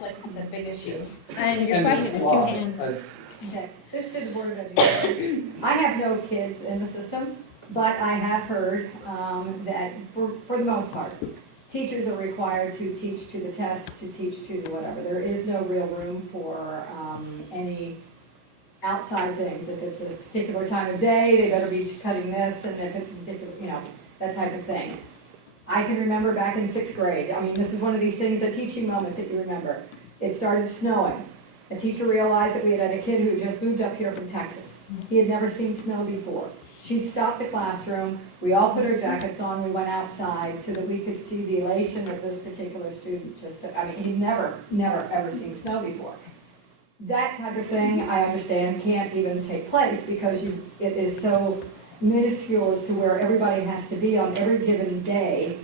Like you said, big issue. And your And question, the two laws. hands. Okay, this is the Board of Education. I have no kids in the system, but I have heard that for the most part, teachers are required to teach to the test, to teach to whatever. There is no real room for any outside things. If it's a particular time of day, they better be cutting this, and if it's a particular, that type of thing. I can remember back in 6th grade, this is one of these things, a teaching moment that you remember. It started snowing. A teacher realized that we had a kid who had just moved up here from Texas. He had never seen snow before. She stopped the classroom, we all put our jackets on, we went outside so that we could see the elation of this particular student. He'd never, ever seen snow before. That type of thing, I understand, can't even take place because it is so minuscule as to where everybody has to be on every given day.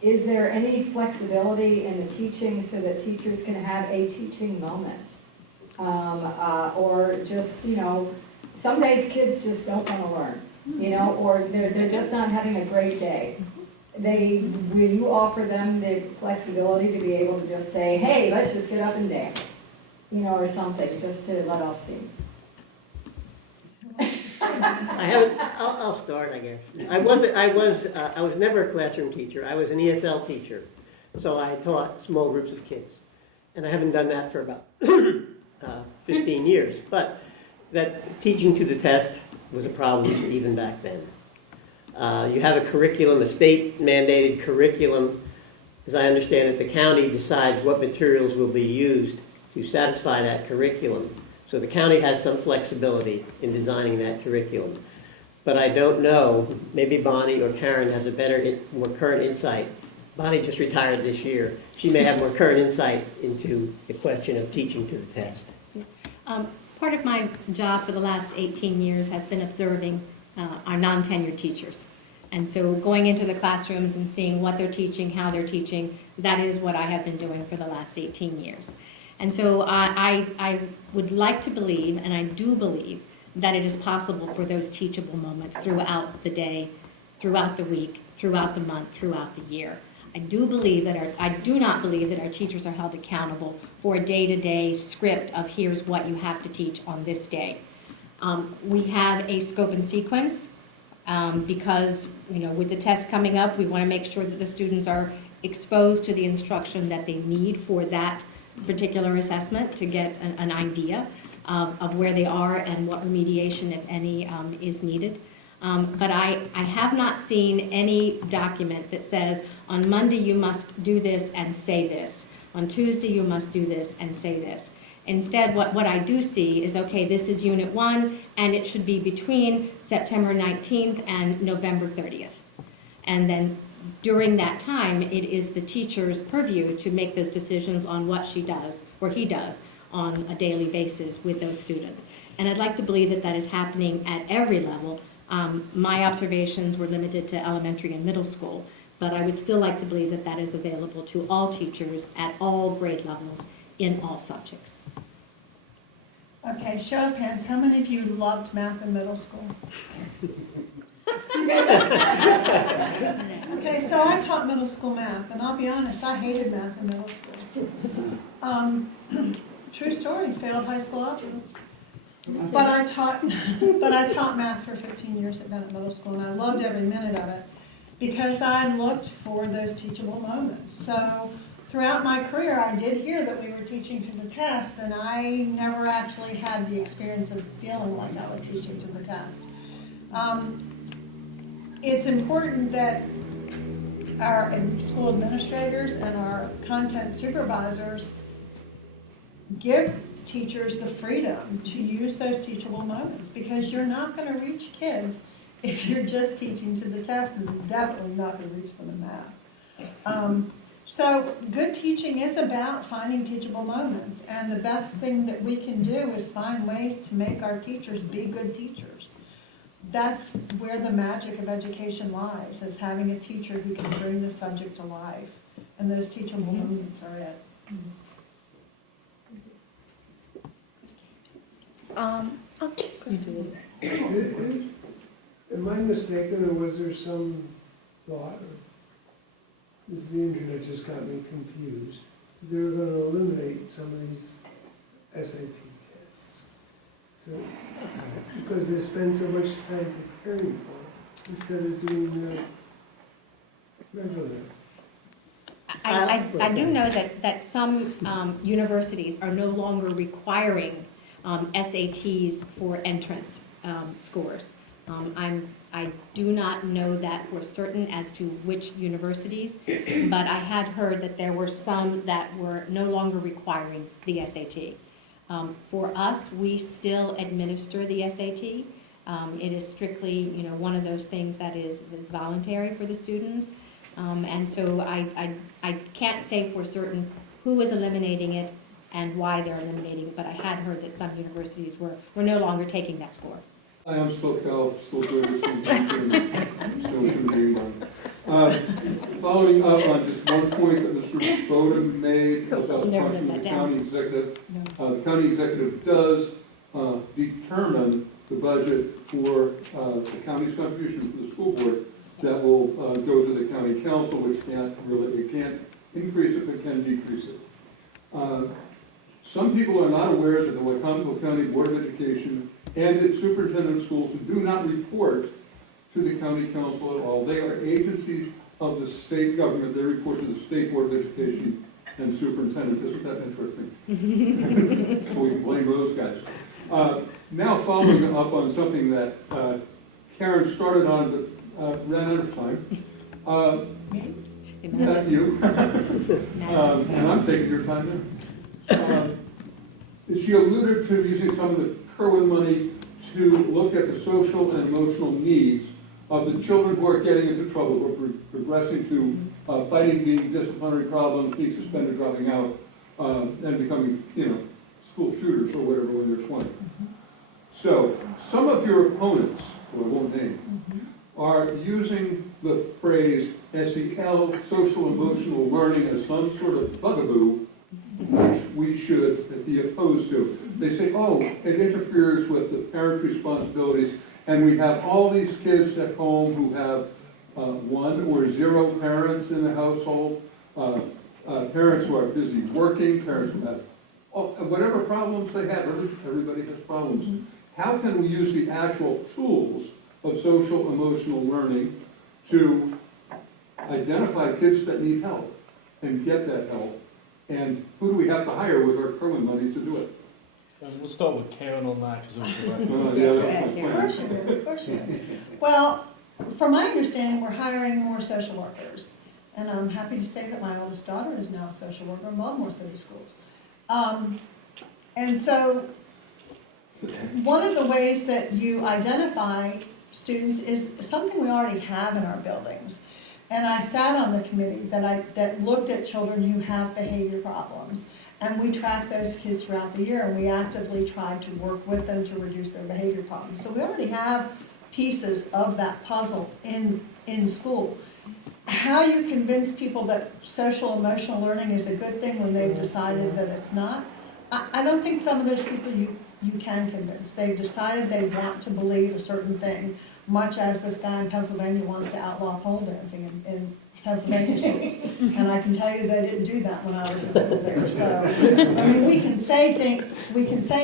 Is there any flexibility in the teaching so that teachers can have a teaching moment? Or just, some days kids just don't want to learn, or they're just not having a great day. Will you offer them the flexibility to be able to just say, hey, let's just get up and dance, or something, just to let off steam? I'll start, I guess. I was never a classroom teacher. I was an ESL teacher. So I taught small groups of kids. And I haven't done that for about 15 years. But that teaching to the test was a problem even back then. You have a curriculum, a state mandated curriculum. As I understand it, the county decides what materials will be used to satisfy that curriculum. So the county has some flexibility in designing that curriculum. But I don't know, maybe Bonnie or Karen has a better, more current insight. Bonnie just retired this year. She may have more current insight into the question of teaching to the test. Part of my job for the last 18 years has been observing our non-tenured teachers. And so going into the classrooms and seeing what they're teaching, how they're teaching, that is what I have been doing for the last 18 years. And so I would like to believe, and I do believe, that it is possible for those teachable moments throughout the day, throughout the week, throughout the month, throughout the year. I do not believe that our teachers are held accountable for a day-to-day script of here's what you have to teach on this day. We have a scope and sequence because, with the test coming up, we want to make sure that the students are exposed to the instruction that they need for that particular assessment to get an idea of where they are and what remediation, if any, is needed. But I have not seen any document that says, on Monday you must do this and say this. On Tuesday you must do this and say this. Instead, what I do see is, okay, this is Unit 1, and it should be between September 19th and November 30th. And then during that time, it is the teacher's purview to make those decisions on what she does, or he does, on a daily basis with those students. And I'd like to believe that that is happening at every level. My observations were limited to elementary and middle school, but I would still like to believe that that is available to all teachers at all grade levels in all subjects. Okay, show of hands, how many of you loved math in middle school? Okay, so I taught middle school math, and I'll be honest, I hated math in middle school. True story, failed high school algebra. But I taught math for 15 years at Bennett Middle School, and I loved every minute of it because I looked for those teachable moments. So throughout my career, I did hear that we were teaching to the test, and I never actually had the experience of feeling like I was teaching to the test. It's important that our school administrators and our content supervisors give teachers the freedom to use those teachable moments, because you're not going to reach kids if you're just teaching to the test, and you're definitely not going to reach them in math. So good teaching is about finding teachable moments, and the best thing that we can do is find ways to make our teachers be good teachers. That's where the magic of education lies, is having a teacher who can bring the subject to life, and those teachable moments are it. Okay. Am I mistaken, or was there some thought, or is the internet just got me confused? They're going to eliminate some of these SAT tests. So, because they spend so much time preparing for it, instead of doing the regular. I do know that some universities are no longer requiring SATs for entrance scores. I do not know that for certain as to which universities, but I had heard that there were some that were no longer requiring the SAT. For us, we still administer the SAT. It is strictly, one of those things that is voluntary for the students. And so I can't say for certain who is eliminating it and why they're eliminating it, but I had heard that some universities were no longer taking that score. I am still Cal, still doing this, still being one. Following up on just one point that Mr. Bowden made about talking to the county executive. The county executive does determine the budget for the county's contribution to the school board that will go to the county council, which can't increase it, but can decrease it. Some people are not aware that the Wycomico County Board of Education and its superintendent of schools do not report to the county council at all. They are agencies of the state government. They report to the State Board of Education and superintendent. Isn't that interesting? So we can blame those guys. Now following up on something that Karen started on but ran out of time. Not you. And I'm taking your time now. She alluded to using some of the Kerwin money to look at the social and emotional needs of the children who are getting into trouble, who are progressing to fighting the disciplinary problems, being suspended, dropping out, and becoming, school shooters or whatever when they're 20. So some of your opponents, who I won't name, are using the phrase SEL, social emotional learning, as some sort of bugaboo, which we should be opposed to. They say, oh, it interferes with the parents' responsibilities, and we have all these kids at home who have one or zero parents in the household, parents who are busy working, parents who have whatever problems they have. Everybody has problems. How can we use the actual tools of social emotional learning to identify kids that need help and get that help? And who do we have to hire with our Kerwin money to do it? We'll start with Karen on that, because it was Of course you will. Well, from my understanding, we're hiring more social workers. And I'm happy to say that my oldest daughter is now a social worker in Baltimore City Schools. And so one of the ways that you identify students is something we already have in our buildings. And I sat on the committee that looked at children who have behavior problems. And we track those kids throughout the year, and we actively try to work with them to reduce their behavior problems. So we already have pieces of that puzzle in school. How you convince people that social emotional learning is a good thing when they've decided that it's not, I don't think some of those people you can convince. They've decided they want to believe a certain thing. much as this guy in Pennsylvania wants to outlaw pole dancing in Pennsylvania schools. And I can tell you they didn't do that when I was in school there. So, I mean, we can say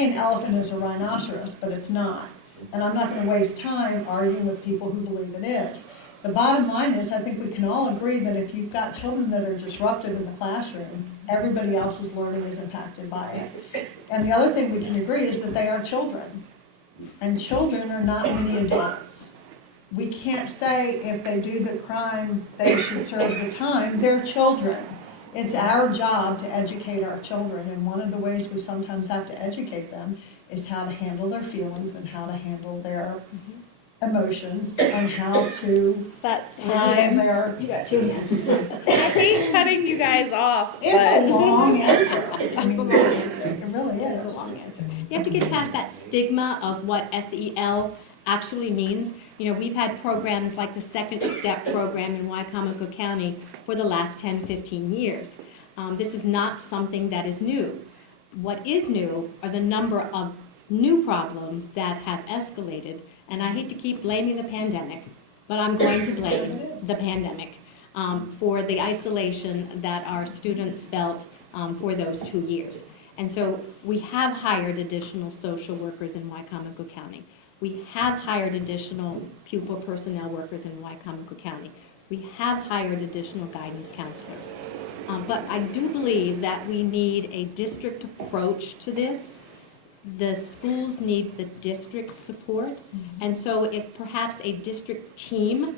an elephant is a rhinoceros, but it's not. And I'm not going to waste time arguing with people who believe it is. The bottom line is, I think we can all agree that if you've got children that are disruptive in the classroom, everybody else's learning is impacted by it. And the other thing we can agree is that they are children. And children are not mini adults. We can't say if they do the crime, they should serve the time. They're children. It's our job to educate our children, and one of the ways we sometimes have to educate them is how to handle their feelings and how to handle their emotions and how to That's handle time. their... You got 2 hands this time. I hate cutting you guys off. It's a long answer. It's a long answer. It really It's is. a long answer. You have to get past that stigma of what SEL actually means. You know, we've had programs like the Second Step program in Wycomico County for the last 10, 15 years. This is not something that is new. What is new are the number of new problems that have escalated, and I hate to keep blaming the pandemic, but I'm going to blame the pandemic for the isolation that our students felt for those 2 years. And so we have hired additional social workers in Wycomico County. We have hired additional pupil personnel workers in Wycomico County. We have hired additional guidance counselors. But I do believe that we need a district approach to this. The schools need the district's support. And so if perhaps a district team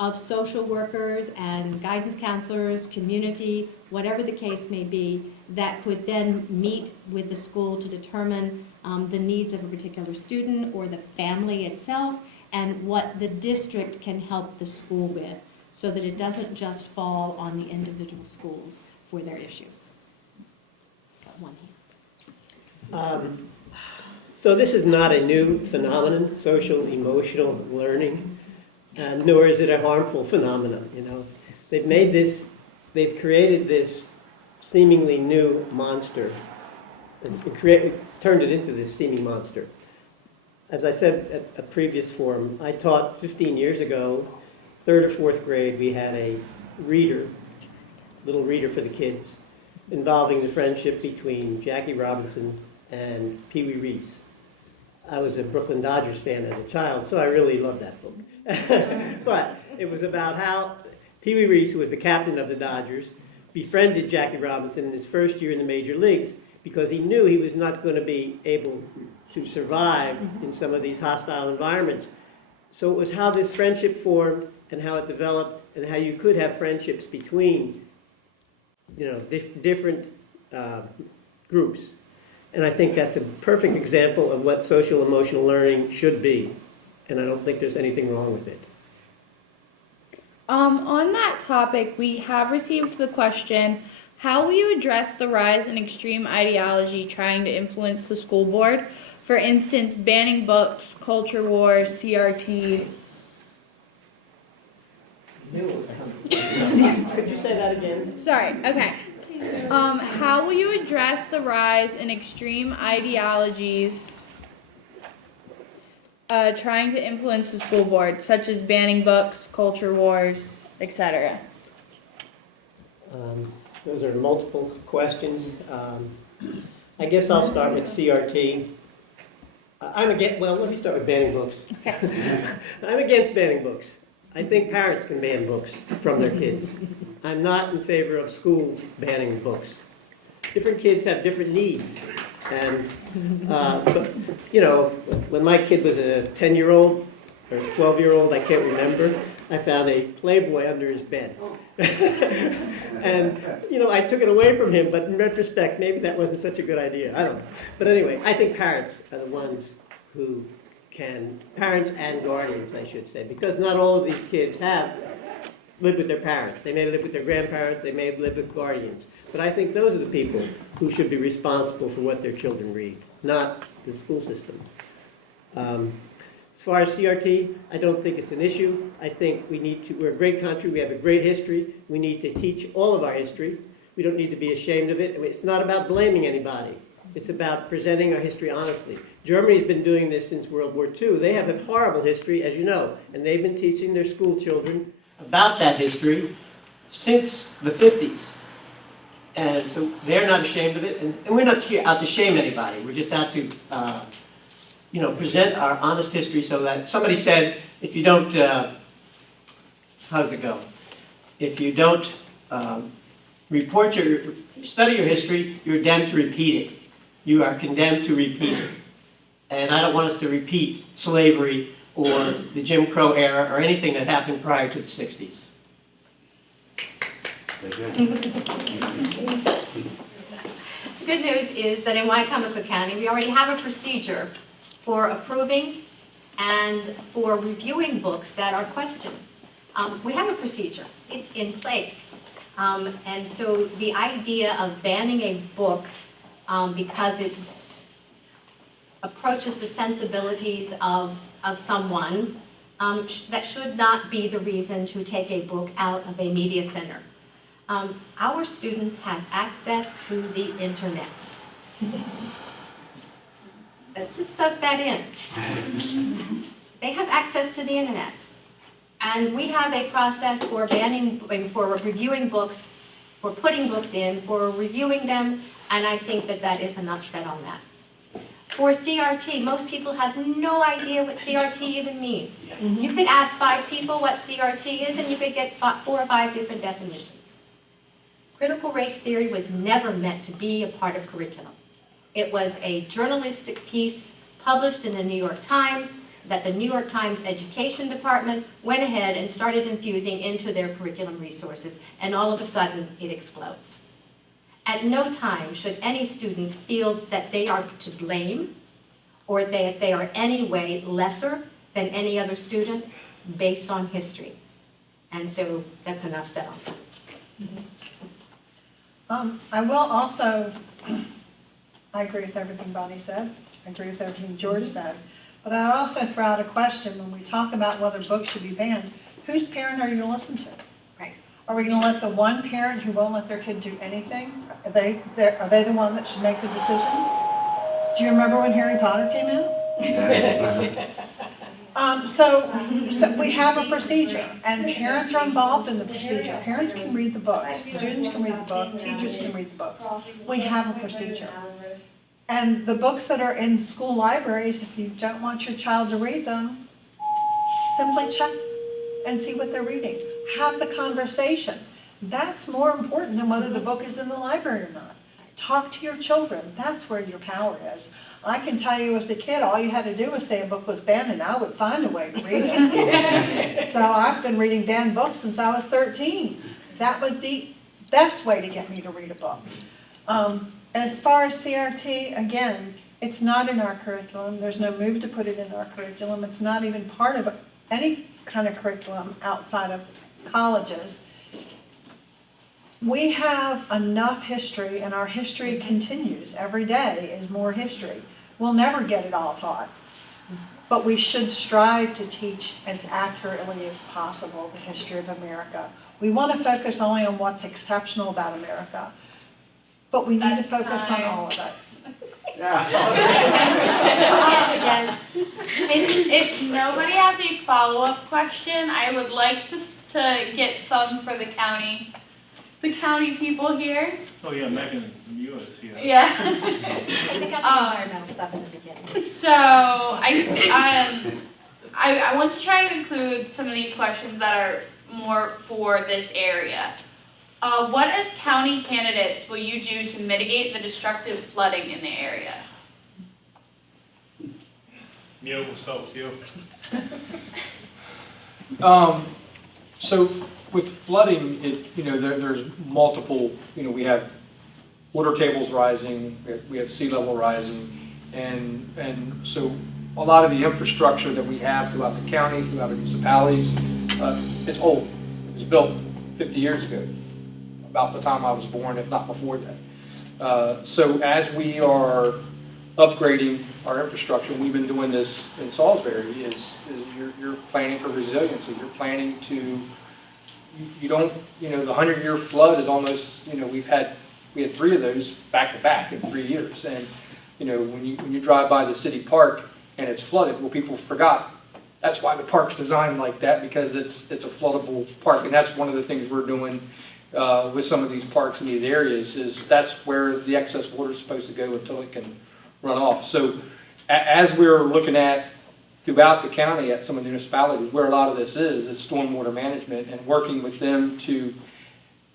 of social workers and guidance counselors, community, whatever the case may be, that could then meet with the school to determine the needs of a particular student or the family itself and what the district can help the school with, so that it doesn't just fall on the individual schools for their issues. Got one hand. So this is not a new phenomenon, social emotional learning, nor is it a harmful phenomenon. You know, they've created this seemingly new monster, and turned it into this seeming monster. As I said at a previous forum, I taught 15 years ago, 3rd or 4th grade, we had a little reader for the kids, involving the friendship between Jackie Robinson and Pee Wee Reese. I was a Brooklyn Dodgers fan as a child, so I really loved that book. But it was about how Pee Wee Reese, who was the captain of the Dodgers, befriended Jackie Robinson in his first year in the major leagues because he knew he was not going to be able to survive in some of these hostile environments. So it was how this friendship formed and how it developed and how you could have friendships between, you know, different groups. And I think that's a perfect example of what social emotional learning should be. And I don't think there's anything wrong with it. On that topic, we have received the question, how will you address the rise in extreme ideology trying to influence the school board? For instance, banning books, culture wars, CRT. Knew it was coming. Could you say that again? Sorry, okay. How will you address the rise in extreme ideologies trying to influence the school board, such as banning books, culture wars, etc.? Those are multiple questions. I guess I'll start with CRT. Let me start with banning books. Okay. I'm against banning books. I think parents can ban books from their kids. I'm not in favor of schools banning books. Different kids have different needs. And, but, you know, when my kid was a 10-year-old or 12-year-old, I can't remember, I found a Playboy under his bed. And, you know, I took it away from him, but in retrospect, maybe that wasn't such a good idea. I don't know. But anyway, I think parents are the ones who can, parents and guardians, I should say, because not all of these kids have lived with their parents. They may live with their grandparents, they may have lived with guardians. But I think those are the people who should be responsible for what their children read, not the school system. As far as CRT, I don't think it's an issue. I think we're a great country, we have a great history. We need to teach all of our history. We don't need to be ashamed of it. It's not about blaming anybody. It's about presenting our history honestly. Germany's been doing this since World War II. They have a horrible history, as you know, and they've been teaching their school children about that history since the 50s. And so they're not ashamed of it, and we're not here out to shame anybody. We're just out to, present our honest history so that somebody said, if you don't, how does it go? If you don't study your history, you're damned to repeat it. You are condemned to repeat it. And I don't want us to repeat slavery or the Jim Crow era or anything that happened prior to the 60s. Good news is that in Wycomico County, we already have a procedure for approving and for reviewing books that are questioned. We have a procedure. It's in place. And so the idea of banning a book because it approaches the sensibilities of someone, that should not be the reason to take a book out of a media center. Our students have access to the internet. Let's just soak that in. They have access to the internet. And we have a process for for reviewing books, for putting books in, for reviewing them, and I think that that is enough said on that. For CRT, most people have no idea what CRT even means. You could ask 5 people what CRT is, and you could get 4 or 5 different definitions. Critical race theory was never meant to be a part of curriculum. It was a journalistic piece published in the New York Times that the New York Times Education Department went ahead and started infusing into their curriculum resources, and all of a sudden it explodes. At no time should any student feel that they are to blame or that they are any way lesser than any other student based on history. And so that's enough said on that. I will also, I agree with everything Bonnie said. I agree with everything George said. But I would also throw out a question when we talk about whether books should be banned. Whose parent are you going to listen to? Right. Are we going to let the one parent who won't let their kid do anything? Are they the one that should make the decision? Do you remember when Harry Potter came out? So we have a procedure, and parents are involved in the procedure. Parents can read the books, students can read the book, teachers can read the books. We have a procedure. And the books that are in school libraries, if you don't want your child to read them, simply check and see what they're reading. Have the conversation. That's more important than whether the book is in the library or not. Talk to your children. That's where your power is. I can tell you as a kid, all you had to do was say a book was banned and I would find a way to read it. So I've been reading banned books since I was 13. That was the best way to get me to read a book. As far as CRT, again, it's not in our curriculum. There's no move to put it in our curriculum. It's not even part of any kind of curriculum outside of colleges. We have enough history, and our history continues. Every day is more history. We'll never get it all taught. But we should strive to teach as accurately as possible the history of America. We want to focus only on what's exceptional about America. But we need to focus on all of it. If nobody has a follow-up question, I would like to get some for the county people here. Oh yeah, Megan Muir is here. Yeah. They got the environmental stuff in the beginning. So I want to try to include some of these questions that are more for this area. What as county candidates will you do to mitigate the destructive flooding in the area? Muir, we'll start with you. So with flooding, there's multiple, we have water tables rising, we have sea level rising, and so a lot of the infrastructure that we have throughout the county, throughout the municipalities, it's old. It was built 50 years ago, about the time I was born, if not before that. So as we are upgrading our infrastructure, we've been doing this in Salisbury, is you're planning for resiliency. You're planning to, the 100-year flood is almost, we had 3 of those back to back in 3 years. And when you drive by the city park and it's flooded, well, people forgot. That's why the park's designed like that, because it's a floodable park. And that's one of the things we're doing with some of these parks in these areas, is that's where the excess water is supposed to go until it can run off. So as we're looking at throughout the county at some of the municipalities, where a lot of this is stormwater management, and working with them to,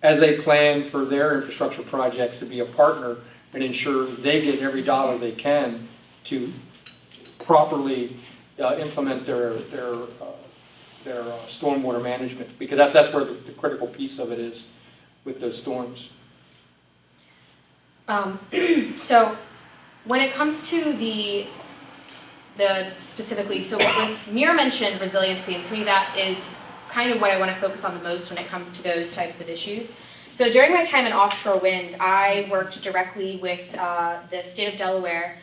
as they plan for their infrastructure projects, to be a partner and ensure they get every dollar they can to properly implement their stormwater management, because that's where the critical piece of it is with those storms. So when it comes to the specifically, so when Mira mentioned resiliency, and to me that is kind of what I want to focus on the most when it comes to those types of issues. So during my time in offshore wind, I worked directly with the state of Delaware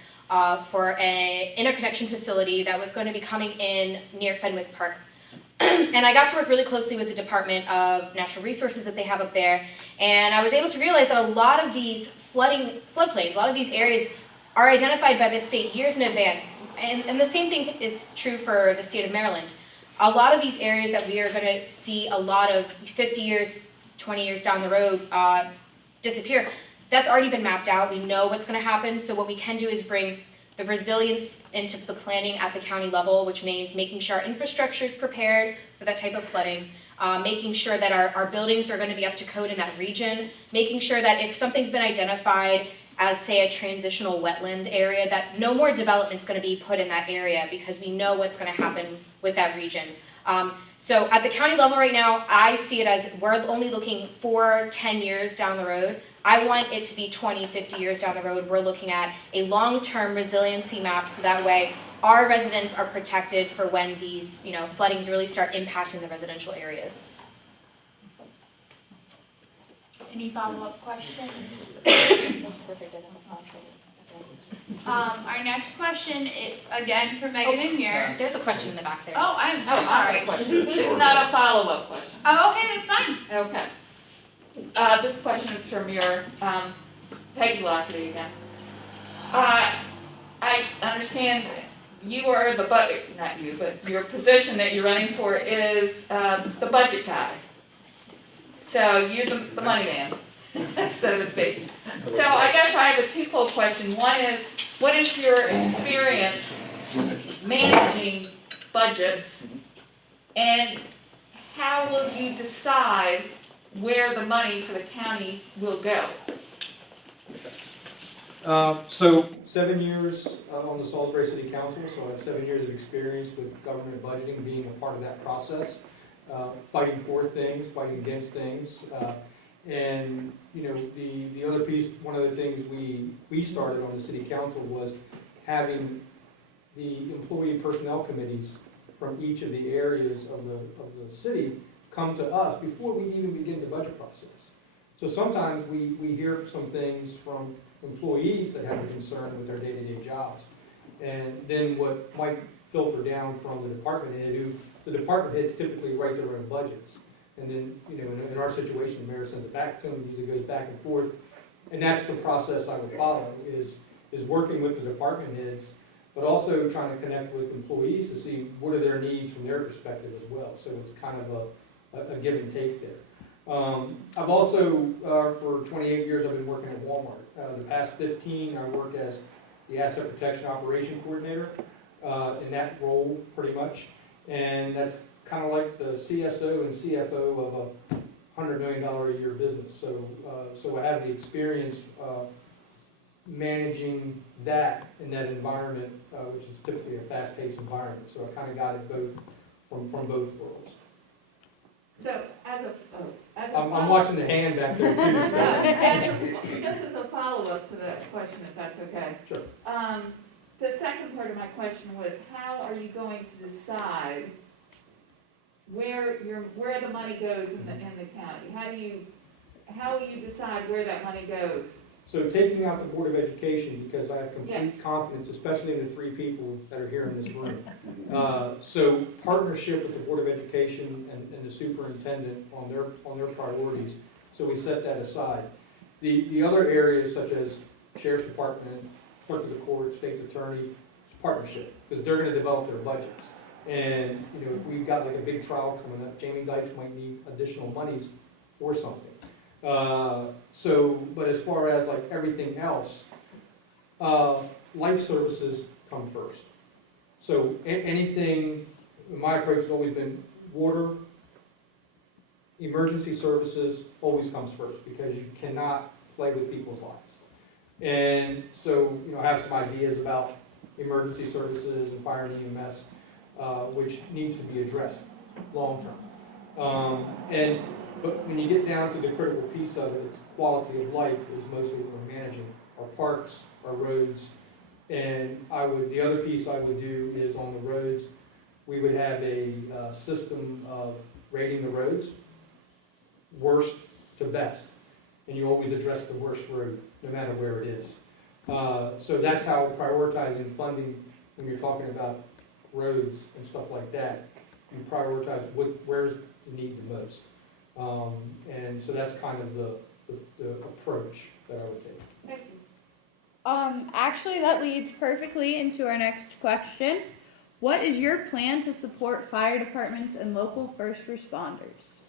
for an interconnection facility that was going to be coming in near Fenwick Park. And I got to work really closely with the Department of Natural Resources that they have up there, and I was able to realize that a lot of these floodplains, a lot of these areas are identified by the state years in advance. And the same thing is true for the state of Maryland. A lot of these areas that we are going to see a lot of 50 years, 20 years down the road disappear, that's already been mapped out. We know what's going to happen. So what we can do is bring the resilience into the planning at the county level, which means making sure our infrastructure is prepared for that type of flooding, making sure that our buildings are going to be up to code in that region, making sure that if something's been identified as, say, a transitional wetland area, that no more development is going to be put in that area, because we know what's going to happen with that region. So at the county level right now, I see it as we're only looking for 10 years down the road. I want it to be 20, 50 years down the road. We're looking at a long-term resiliency map, so that way our residents are protected for when these floodings really start impacting the residential areas. Any follow-up questions? That's perfect. Our next question is again for Megan and Muir. There's a question in the back there. Oh, I'm so I have sorry. a question. It's not a follow-up question. Oh, okay, that's fine. Okay. This question is from your Peggy Lockery again. I understand you are the not you, but your position that you're running for is the budget guy. So you're the money man, so to speak. So I guess I have a twofold question. One is, what is your experience managing budgets, and how will you decide where the money for the county will go? So 7 years on the Salisbury City Council, so I have 7 years of experience with government budgeting, being a part of that process, fighting for things, fighting against things. And the other piece, one of the things we started on the City Council was having the employee personnel committees from each of the areas of the city come to us before we even begin the budget process. So sometimes we hear some things from employees that have a concern with their day-to-day jobs. And then what might filter down from the department head, who the department heads typically write their own budgets. And then, in our situation, the mayor sends it back to them, usually goes back and forth. And that's the process I would follow, is working with the department heads, but also trying to connect with employees to see what are their needs from their perspective as well. So it's kind of a give and take there. I've also, for 28 years, I've been working at Walmart. The past 15, I work as the Asset Protection Operation Coordinator in that role, pretty much. And that's kind of like the CSO and CFO of a $100 million a year business. So I have the experience managing that in that environment, which is typically a fast-paced environment. So I kind of got it both from both worlds. So I'm watching the hand back there too. So. Just as a follow-up to that question, if that's okay. Sure. The second part of my question was, how are you going to decide where the money goes in the county? How will you decide where that money goes? So taking out the Board of Education, because I have complete confidence, especially in the three people that are here in this room. So partnership with the Board of Education and the superintendent on their priorities. So we set that aside. The other areas such as Sheriff's Department, clerk of the court, state's attorney, it's partnership, because they're gonna develop their budgets. And, you know, if we've got like a big trial coming up, Jamie Dykes might need additional monies for something. But as far as like everything else, life services come first. So anything, my approach has always been water, emergency services always comes first, because you cannot play with people's lives. And so, you know, I have some ideas about emergency services and fire and EMS, which needs to be addressed long-term. But when you get down to the critical piece of it, it's quality of life is mostly what we're managing. Our parks, our roads, and the other piece I would do is on the roads, we would have a system of rating the roads, worst to best. And you always address the worst road, no matter where it is. So that's how prioritizing funding, when you're talking about roads and stuff like that, you prioritize where's the need the most. And so that's kind of the approach that I would take. Actually, that leads perfectly into our next question. What is your plan to support fire departments and local first responders?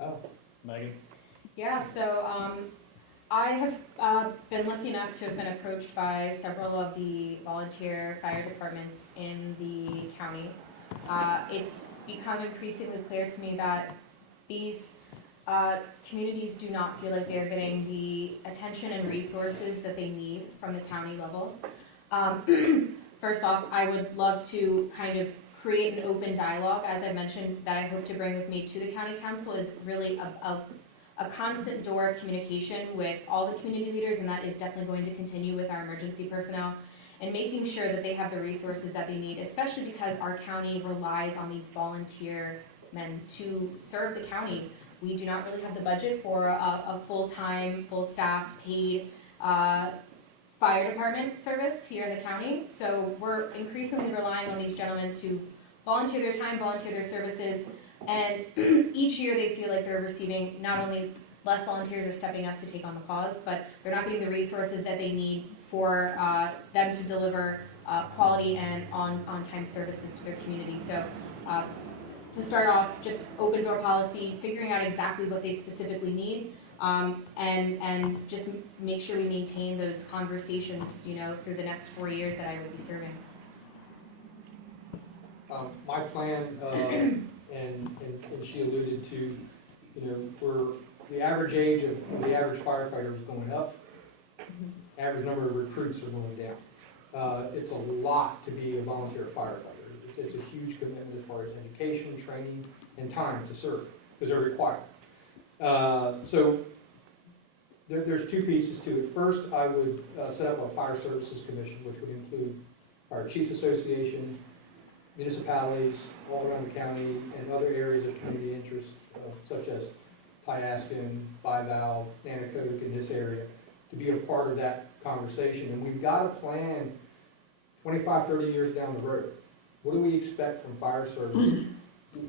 Oh. Megan? Yeah, so I have been lucky enough to have been approached by several of the volunteer fire departments in the county. It's become increasingly clear to me that these communities do not feel like they're getting the attention and resources that they need from the county level. First off, I would love to kind of create an open dialogue, as I mentioned, that I hope to bring with me to the county council is really a constant door of communication with all the community leaders, and that is definitely going to continue with our emergency personnel, and making sure that they have the resources that they need, especially because our county relies on these volunteer men to serve the county. We do not really have the budget for a full-time, full-staffed, paid fire department service here in the county. So we're increasingly relying on these gentlemen to volunteer their time, volunteer their services, and each year they feel like they're receiving not only less volunteers are stepping up to take on the cause, but they're not getting the resources that they need for them to deliver quality and on-time services to their community. So to start off, just open door policy, figuring out exactly what they specifically need, and just make sure we maintain those conversations, you know, through the next 4 years that I would be serving. My plan, and she alluded to, you know, the average age of the average firefighter is going up. Average number of recruits are going down. It's a lot to be a volunteer firefighter. It's a huge commitment as far as education, training, and time to serve, because they're required. So there's two pieces to it. First, I would set up a fire services commission, which would include our Chiefs Association, municipalities all around the county, and other areas of community interest, such as Tyaskin, Bivalve, Nanacoke in this area, to be a part of that conversation. And we've got a plan 25, 30 years down the road. What do we expect from fire service?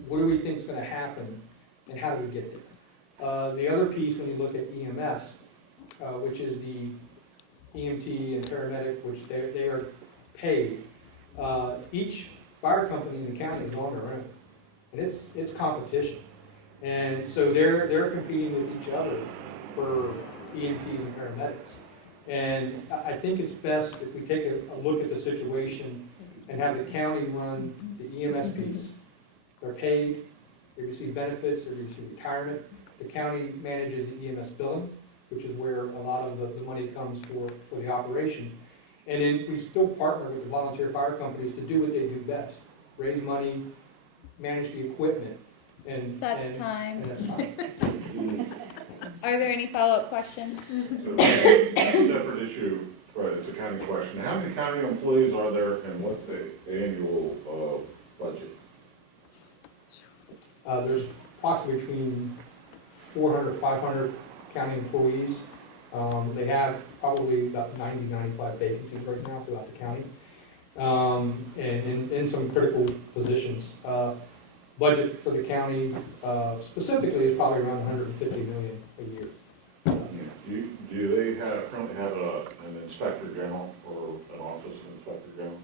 What do we think is going to happen, and how do we get there? The other piece, when you look at EMS, which is the EMT and paramedic, which they are paid, each fire company in the county is on their own, and it's competition. And so they're competing with each other for EMTs and paramedics. And I think it's best if we take a look at the situation and have the county run the EMS piece. They're paid, they receive benefits, they receive retirement. The county manages the EMS billing, which is where a lot of the money comes for the operation. And then we still partner with the volunteer fire companies to do what they do best: raise money, manage the equipment, and That's time. that's time. Are there any follow-up questions? So, separate issue, right, it's a county question. How many county employees are there, and what's the annual budget? There's approximately between 400, 500 county employees. They have probably about 90, 95 vacancies right now throughout the county, and in some critical positions. Budget for the county specifically is probably around $150 million a year. Do they currently have an inspector general or an office of inspector general?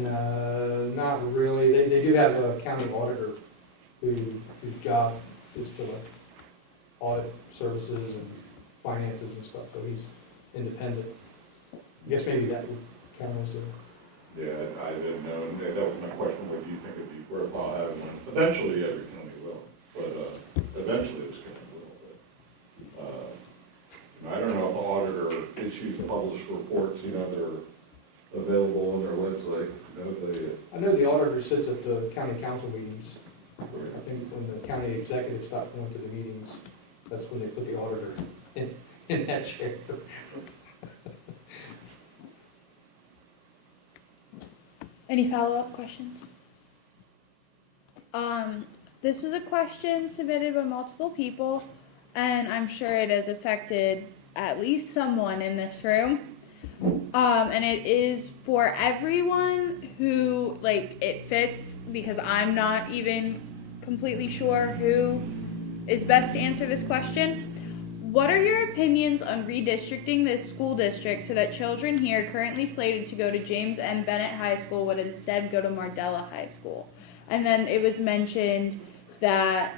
No, not really. They do have a county auditor whose job is to like audit services and finances and stuff, so he's independent. I guess maybe that would count as a, Yeah, I didn't know, and that was my question, whether you think it'd be worthwhile having one? Eventually, every county will, but, eventually this county will, but, I don't know if the auditor issues published reports, they're available on their website, I know the auditor sits at the county council meetings. I think when the county executive stopped going to the meetings, that's when they put the auditor in that chair. Any follow-up questions? This is a question submitted by multiple people, and I'm sure it has affected at least someone in this room. And it is for everyone who, it fits, because I'm not even completely sure who is best to answer this question. What are your opinions on redistricting this school district so that children here currently slated to go to James M. Bennett High School would instead go to Mardella High School? And then it was mentioned that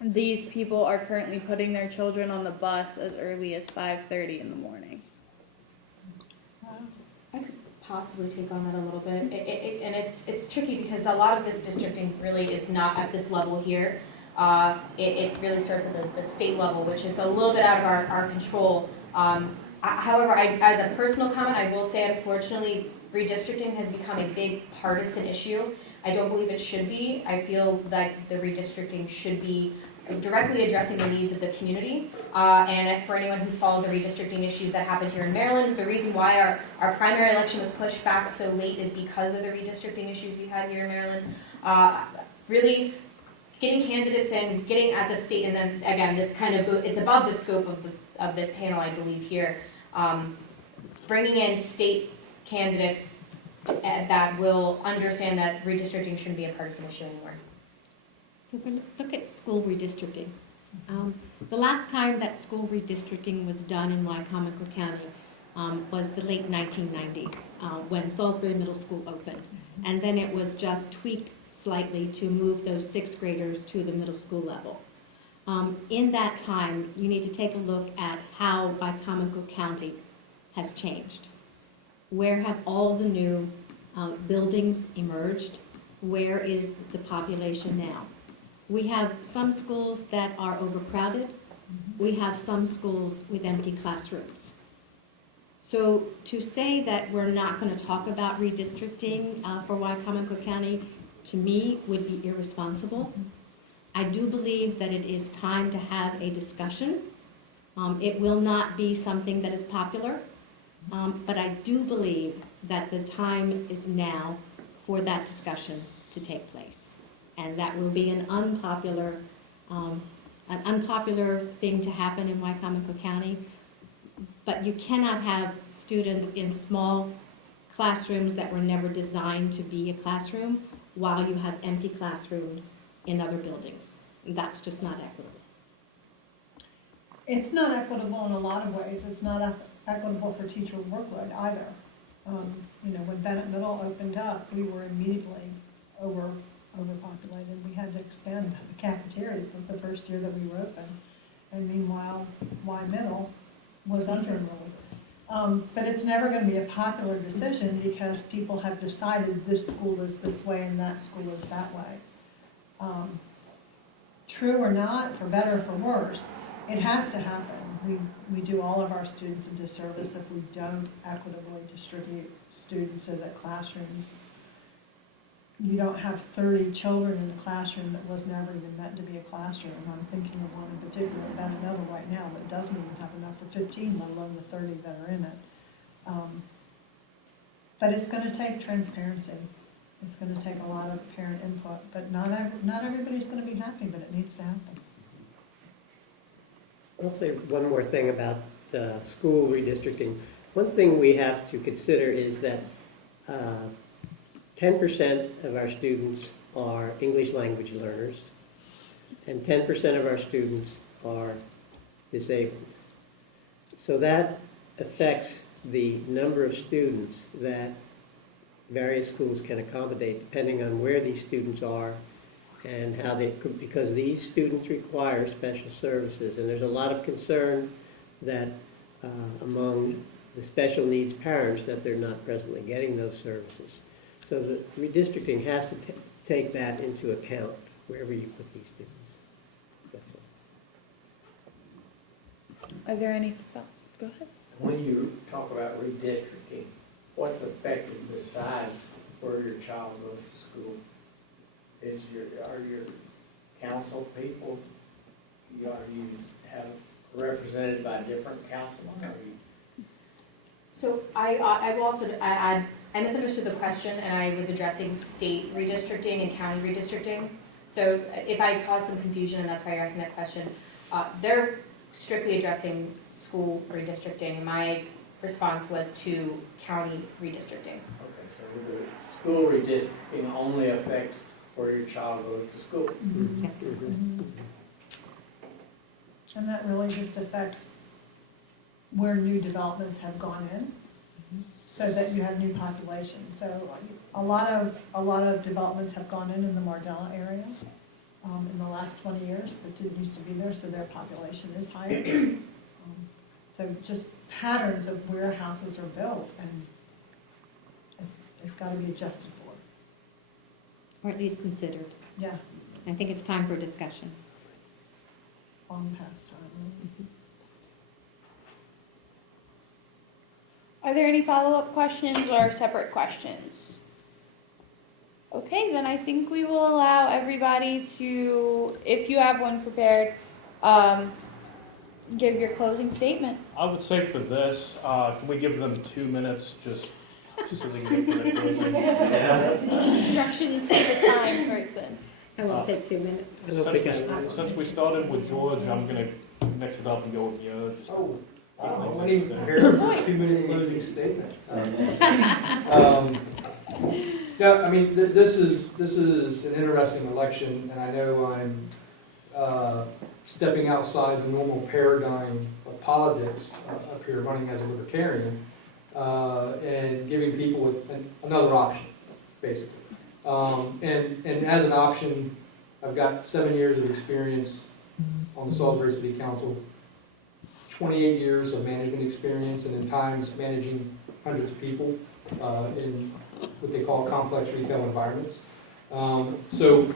these people are currently putting their children on the bus as early as 5:30 in the morning. I could possibly take on that a little bit. And it's tricky because a lot of this districting really is not at this level here. It really starts at the state level, which is a little bit out of our control. However, as a personal comment, I will say, unfortunately, redistricting has become a big partisan issue. I don't believe it should be. I feel that the redistricting should be directly addressing the needs of the community. And for anyone who's followed the redistricting issues that happened here in Maryland, the reason why our primary election was pushed back so late is because of the redistricting issues we had here in Maryland. Really getting candidates in, getting at the state, and then again, this kind of, it's above the scope of the panel, I believe, here. Bringing in state candidates that will understand that redistricting shouldn't be a partisan issue anymore. So we're going to look at school redistricting. The last time that school redistricting was done in Wycomico County was the late 1990s, when Salisbury Middle School opened. And then it was just tweaked slightly to move those sixth graders to the middle school level. In that time, you need to take a look at how Wycomico County has changed. Where have all the new buildings emerged? Where is the population now? We have some schools that are overcrowded. We have some schools with empty classrooms. So to say that we're not going to talk about redistricting for Wycomico County, to me, would be irresponsible. I do believe that it is time to have a discussion. It will not be something that is popular, but I do believe that the time is now for that discussion to take place. And that will be an unpopular thing to happen in Wycomico County. But you cannot have students in small classrooms that were never designed to be a classroom while you have empty classrooms in other buildings. That's just not equitable. It's not equitable in a lot of ways. It's not equitable for teacher workload either. When Bennett Middle opened up, we were immediately overpopulated. We had to expand the cafeteria the first year that we were open. And meanwhile, Y Middle was under-enrolled. But it's never going to be a popular decision because people have decided this school is this way and that school is that way. True or not, for better or for worse, it has to happen. We do all of our students a disservice if we don't equitably distribute students so that classrooms, you don't have 30 children in a classroom that was never even meant to be a classroom. I'm thinking of one in particular at Bennett Middle right now that doesn't even have enough for 15, let alone the 30 that are in it. But it's going to take transparency. It's going to take a lot of parent input, but not everybody's going to be happy, but it needs to happen. I'll say one more thing about school redistricting. One thing we have to consider is that 10% of our students are English language learners, and 10% of our students are disabled. So that affects the number of students that various schools can accommodate depending on where these students are and how they, because these students require special services. And there's a lot of concern that among the special needs parents that they're not presently getting those services. So the redistricting has to take that into account wherever you put these students. That's all. Are there any thoughts? Go ahead. When you talk about redistricting, what's affected besides where your child goes to school? Are your council people, are you represented by different councilmen? So I will also add, I misunderstood the question and I was addressing state redistricting and county redistricting. So if I caused some confusion and that's why you're asking that question, they're strictly addressing school redistricting and my response was to county redistricting. Okay, so the school redistricting only affects where your child goes to school. That's good. And that really just affects where new developments have gone in, so that you have new population. So a lot of developments have gone in the Mardella area in the last 20 years that didn't used to be there, so their population is higher. So just patterns of where houses are built, and it's got to be adjusted for. Or at least considered. Yeah, I think it's time for discussion. long past time. Are there any follow-up questions or separate questions? Okay, then I think we will allow everybody to, if you have one prepared, give your closing statement. I would say for this, can we give them 2 minutes just so they can get their closing? Instructions to the time person. I will take 2 minutes. I don't think I- Since we started with George, I'm gonna mix it up and go with you. Just Oh, keep I things wasn't even interesting. prepared for a 2-minute closing statement. Yeah, I mean, this is an interesting election, and I know I'm stepping outside the normal paradigm of politics up here, running as a libertarian, and giving people another option, basically. And as an option, I've got 7 years of experience on the Salisbury City Council, 28 years of management experience, and in times managing hundreds of people in what they call complex retail environments. So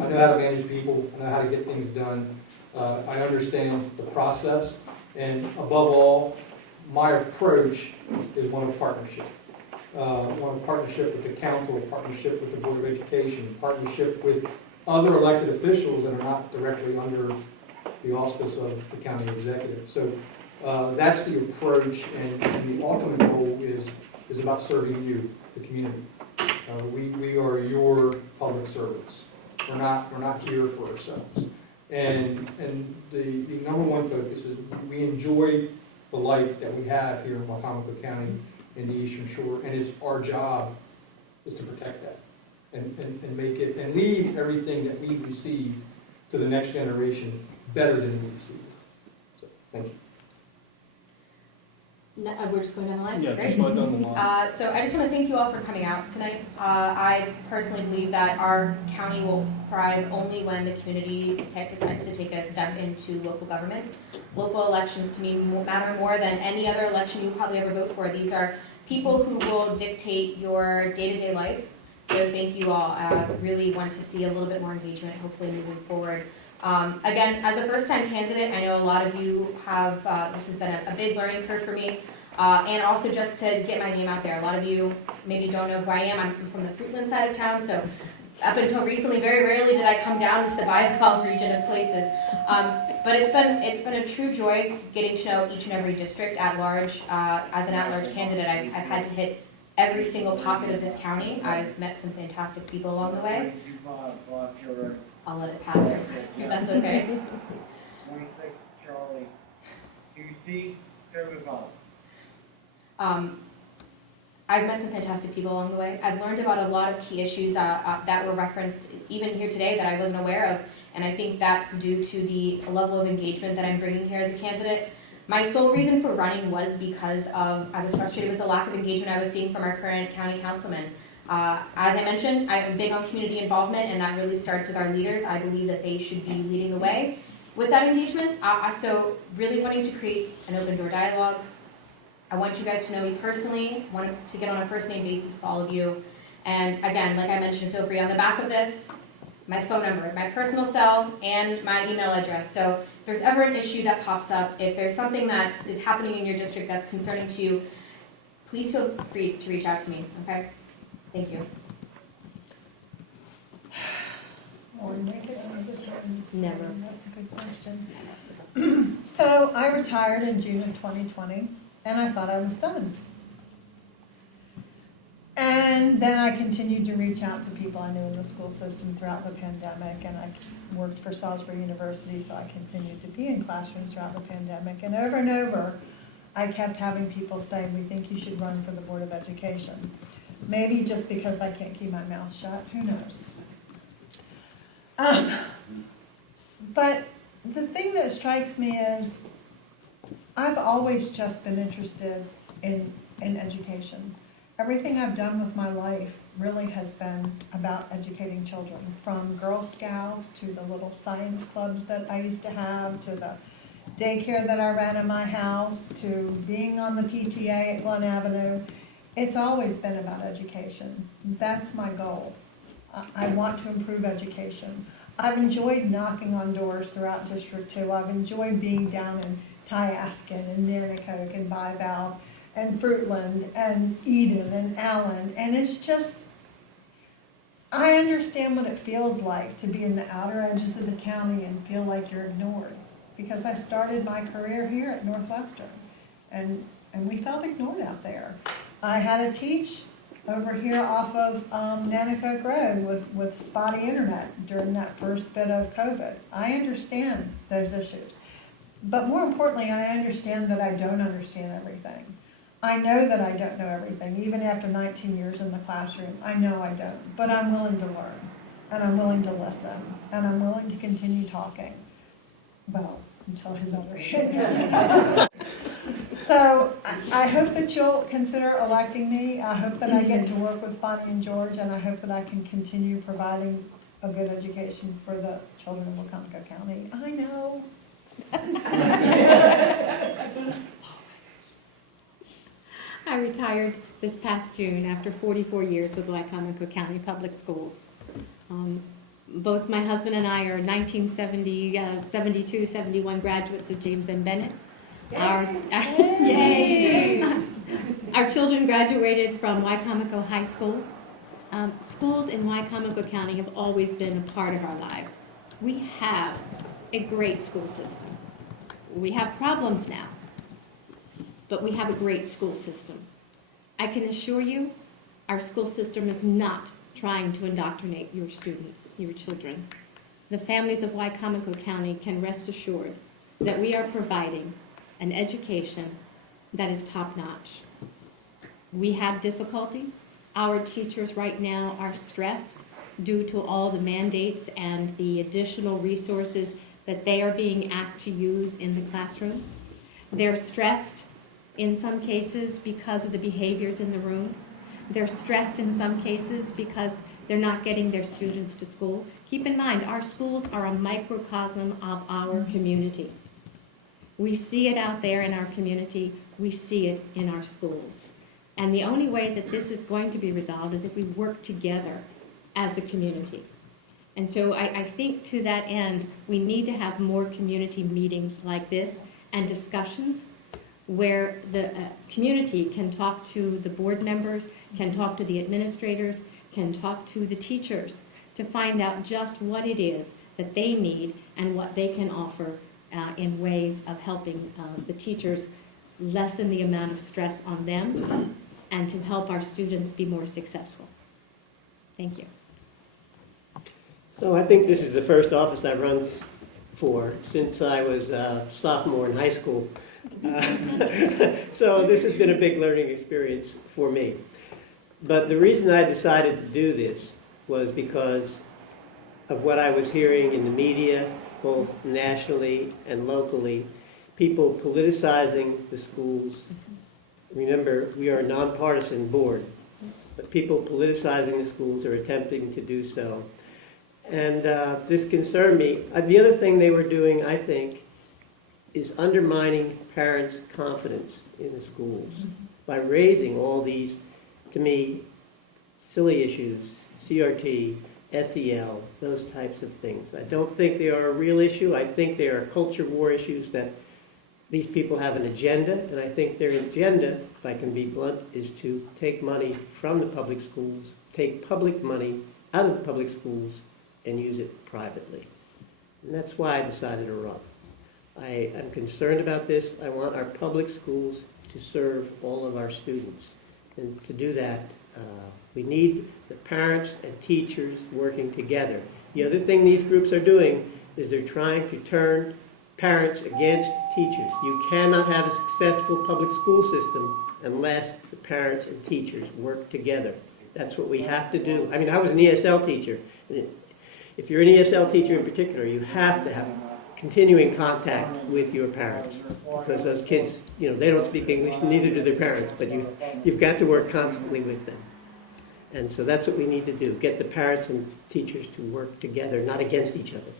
I know how to manage people, I know how to get things done. I understand the process, and above all, my approach is one of partnership. One of partnership with the council, partnership with the Board of Education, partnership with other elected officials that are not directly under the auspice of the county executive. So that's the approach, and the ultimate goal is about serving you, the community. We are your public servants. We're not here for ourselves. And the number one focus is we enjoy the life that we have here in Wicomico County in the Eastern Shore, and it's our job is to protect that and make it, and leave everything that we've received to the next generation better than we received. So, thank you. No, we're just going down the line? Yeah, Great. just right down the line. So I just want to thank you all for coming out tonight. I personally believe that our county will thrive only when the community decides to take a step into local government. Local elections to me matter more than any other election you probably ever vote for. These are people who will dictate your day-to-day life. So thank you all. I really want to see a little bit more engagement, hopefully moving forward. Again, as a first-time candidate, I know a lot of you have, this has been a big learning curve for me. And also just to get my name out there. A lot of you maybe don't know who I am. I'm from the Fruitland side of town, so up until recently, very rarely did I come down into the Bivalve region of places. But it's been a true joy getting to know each and every district at large. As an at-large candidate, I've had to hit every single pocket of this county. I've met some fantastic people along the way. I'll let it pass her, if that's okay. 26 Charlie, QC, I've met some fantastic people along the way. I've learned about a lot of key issues that were referenced even here today that I wasn't aware of, and I think that's due to the level of engagement that I'm bringing here as a candidate. My sole reason for running was because of I was frustrated with the lack of engagement I was seeing from our current county councilman. As I mentioned, I'm big on community involvement, and that really starts with our leaders. I believe that they should be leading the way with that engagement. So really wanting to create an open door dialogue. I want you guys to know me personally, want to get on a first name basis with all of you. And again, like I mentioned, feel free on the back of this, my phone number, my personal cell, and my email address. So if there's ever an issue that pops up, if there's something that is happening in your district that's concerning to you, please feel free to reach out to me, okay? Thank you. Or make it another certain time? Never. That's a good question. So I retired in June of 2020, and I thought I was done. And then I continued to reach out to people I knew in the school system throughout the pandemic, and I worked for Salisbury University, so I continued to be in classrooms throughout the pandemic. And over, I kept having people say, we think you should run for the Board of Education. Maybe just because I can't keep my mouth shut, who knows? But the thing that strikes me is I've always just been interested in education. Everything I've done with my life really has been about educating children, from Girl Scouts to the little science clubs that I used to have, to the daycare that I ran in my house, to being on the PTA at Glen Avenue. It's always been about education. That's my goal. I want to improve education. I've enjoyed knocking on doors throughout District 2. I've enjoyed being down in Tyaskin and Nanticoke and Bival and Fruitland and Eden and Allen. And it's just, I understand what it feels like to be in the outer edges of the county and feel like you're ignored. Because I started my career here at Northwestern, and we felt ignored out there. I had to teach over here off of Nanticoke Road with spotty internet during that first bit of COVID. I understand those issues. But more importantly, I understand that I don't understand everything. I know that I don't know everything, even after 19 years in the classroom. I know I don't, but I'm willing to learn, and I'm willing to listen, and I'm willing to continue talking. Well, until his other hand. So I hope that you'll consider electing me. I hope that I get to work with Bonnie and George, and I hope that I can continue providing a good education for the children of Wacomico County. I know. I retired this past June after 44 years with Wycomico County Public Schools. Both my husband and I are 1972, 71 graduates of James M. Bennett. Our children graduated from Wycomico High School. Schools in Wycomico County have always been a part of our lives. We have a great school system. We have problems now, but we have a great school system. I can assure you, our school system is not trying to indoctrinate your students, your children. The families of Wycomico County can rest assured that we are providing an education that is top-notch. We have difficulties. Our teachers right now are stressed due to all the mandates and the additional resources that they are being asked to use in the classroom. They're stressed in some cases because of the behaviors in the room. They're stressed in some cases because they're not getting their students to school. Keep in mind, our schools are a microcosm of our community. We see it out there in our community. We see it in our schools. And the only way that this is going to be resolved is if we work together as a community. And so I think to that end, we need to have more community meetings like this and discussions where the community can talk to the board members, can talk to the administrators, can talk to the teachers to find out just what it is that they need and what they can offer in ways of helping the teachers lessen the amount of stress on them and to help our students be more successful. Thank you. So I think this is the first office I've run for since I was a sophomore in high school. So this has been a big learning experience for me. But the reason I decided to do this was because of what I was hearing in the media, both nationally and locally, people politicizing the schools. Remember, we are a nonpartisan board, but people politicizing the schools are attempting to do so. And this concerned me. The other thing they were doing, I think, is undermining parents' confidence in the schools by raising all these, to me, silly issues, CRT, SEL, those types of things. I don't think they are a real issue. I think they are culture war issues that these people have an agenda, and I think their agenda, if I can be blunt, is to take money from the public schools, take public money out of the public schools, and use it privately. And that's why I decided to run. I am concerned about this. I want our public schools to serve all of our students. And to do that, we need the parents and teachers working together. The other thing these groups are doing is they're trying to turn parents against teachers. You cannot have a successful public school system unless the parents and teachers work together. That's what we have to do. I mean, I was an ESL teacher. And if you're an ESL teacher in particular, you have to have continuing contact with your parents, because those kids, you know, they don't speak English, neither do their parents, but you've got to work constantly with them. And so that's what we need to do, get the parents and teachers to work together, not against each other.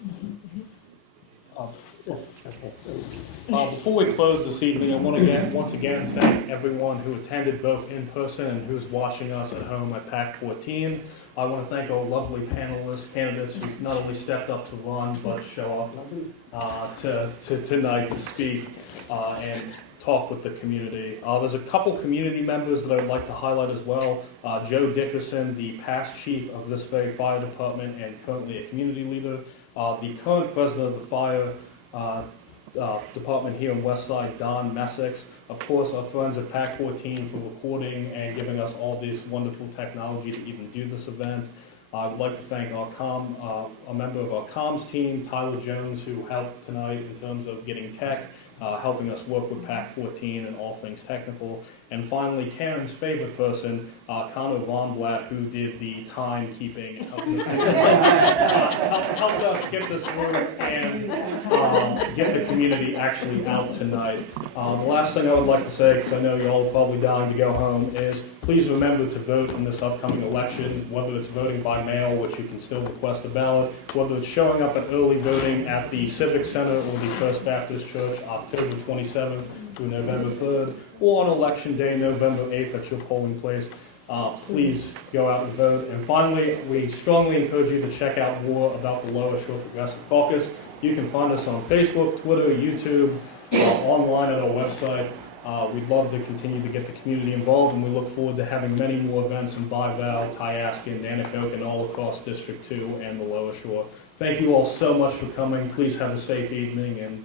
Before we close this evening, I want to once again thank everyone who attended both in person and who's watching us at home at PAC 14. I want to thank our lovely panelists, candidates who not only stepped up to run, but show up to tonight to speak and talk with the community. There's a couple community members that I would like to highlight as well. Joe Dickerson, the past chief of this very fire department and currently a community leader. The current president of the fire department here in Westside, Don Messick. Of course, our friends at PAC 14 for recording and giving us all this wonderful technology to even do this event. I would like to thank a member of our comms team, Tyler Jones, who helped tonight in terms of getting tech, helping us work with PAC 14 and all things technical. And finally, Karen's favorite person, Connor Von Blatt, who did the timekeeping and helped us get this work and get the community actually out tonight. The last thing I would like to say, because I know you're all probably dying to go home, is please remember to vote in this upcoming election, whether it's voting by mail, which you can still request a ballot, whether it's showing up at early voting at the Civic Center or the First Baptist Church, October 27th through November 3rd, or on Election Day, November 8th at your polling place. Please go out and vote. And finally, we strongly encourage you to check out more about the Lower Shore Progressive Caucus. You can find us on Facebook, Twitter, YouTube, online at our website. We'd love to continue to get the community involved, and we look forward to having many more events in Bival, Tyaskin, Nanticoke, and all across District 2 and the Lower Shore. Thank you all so much for coming. Please have a safe evening, and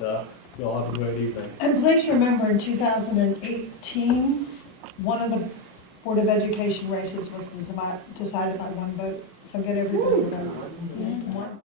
you all have a great evening. And please remember, in 2018, one of the Board of Education races was decided by one vote, so get everybody to vote.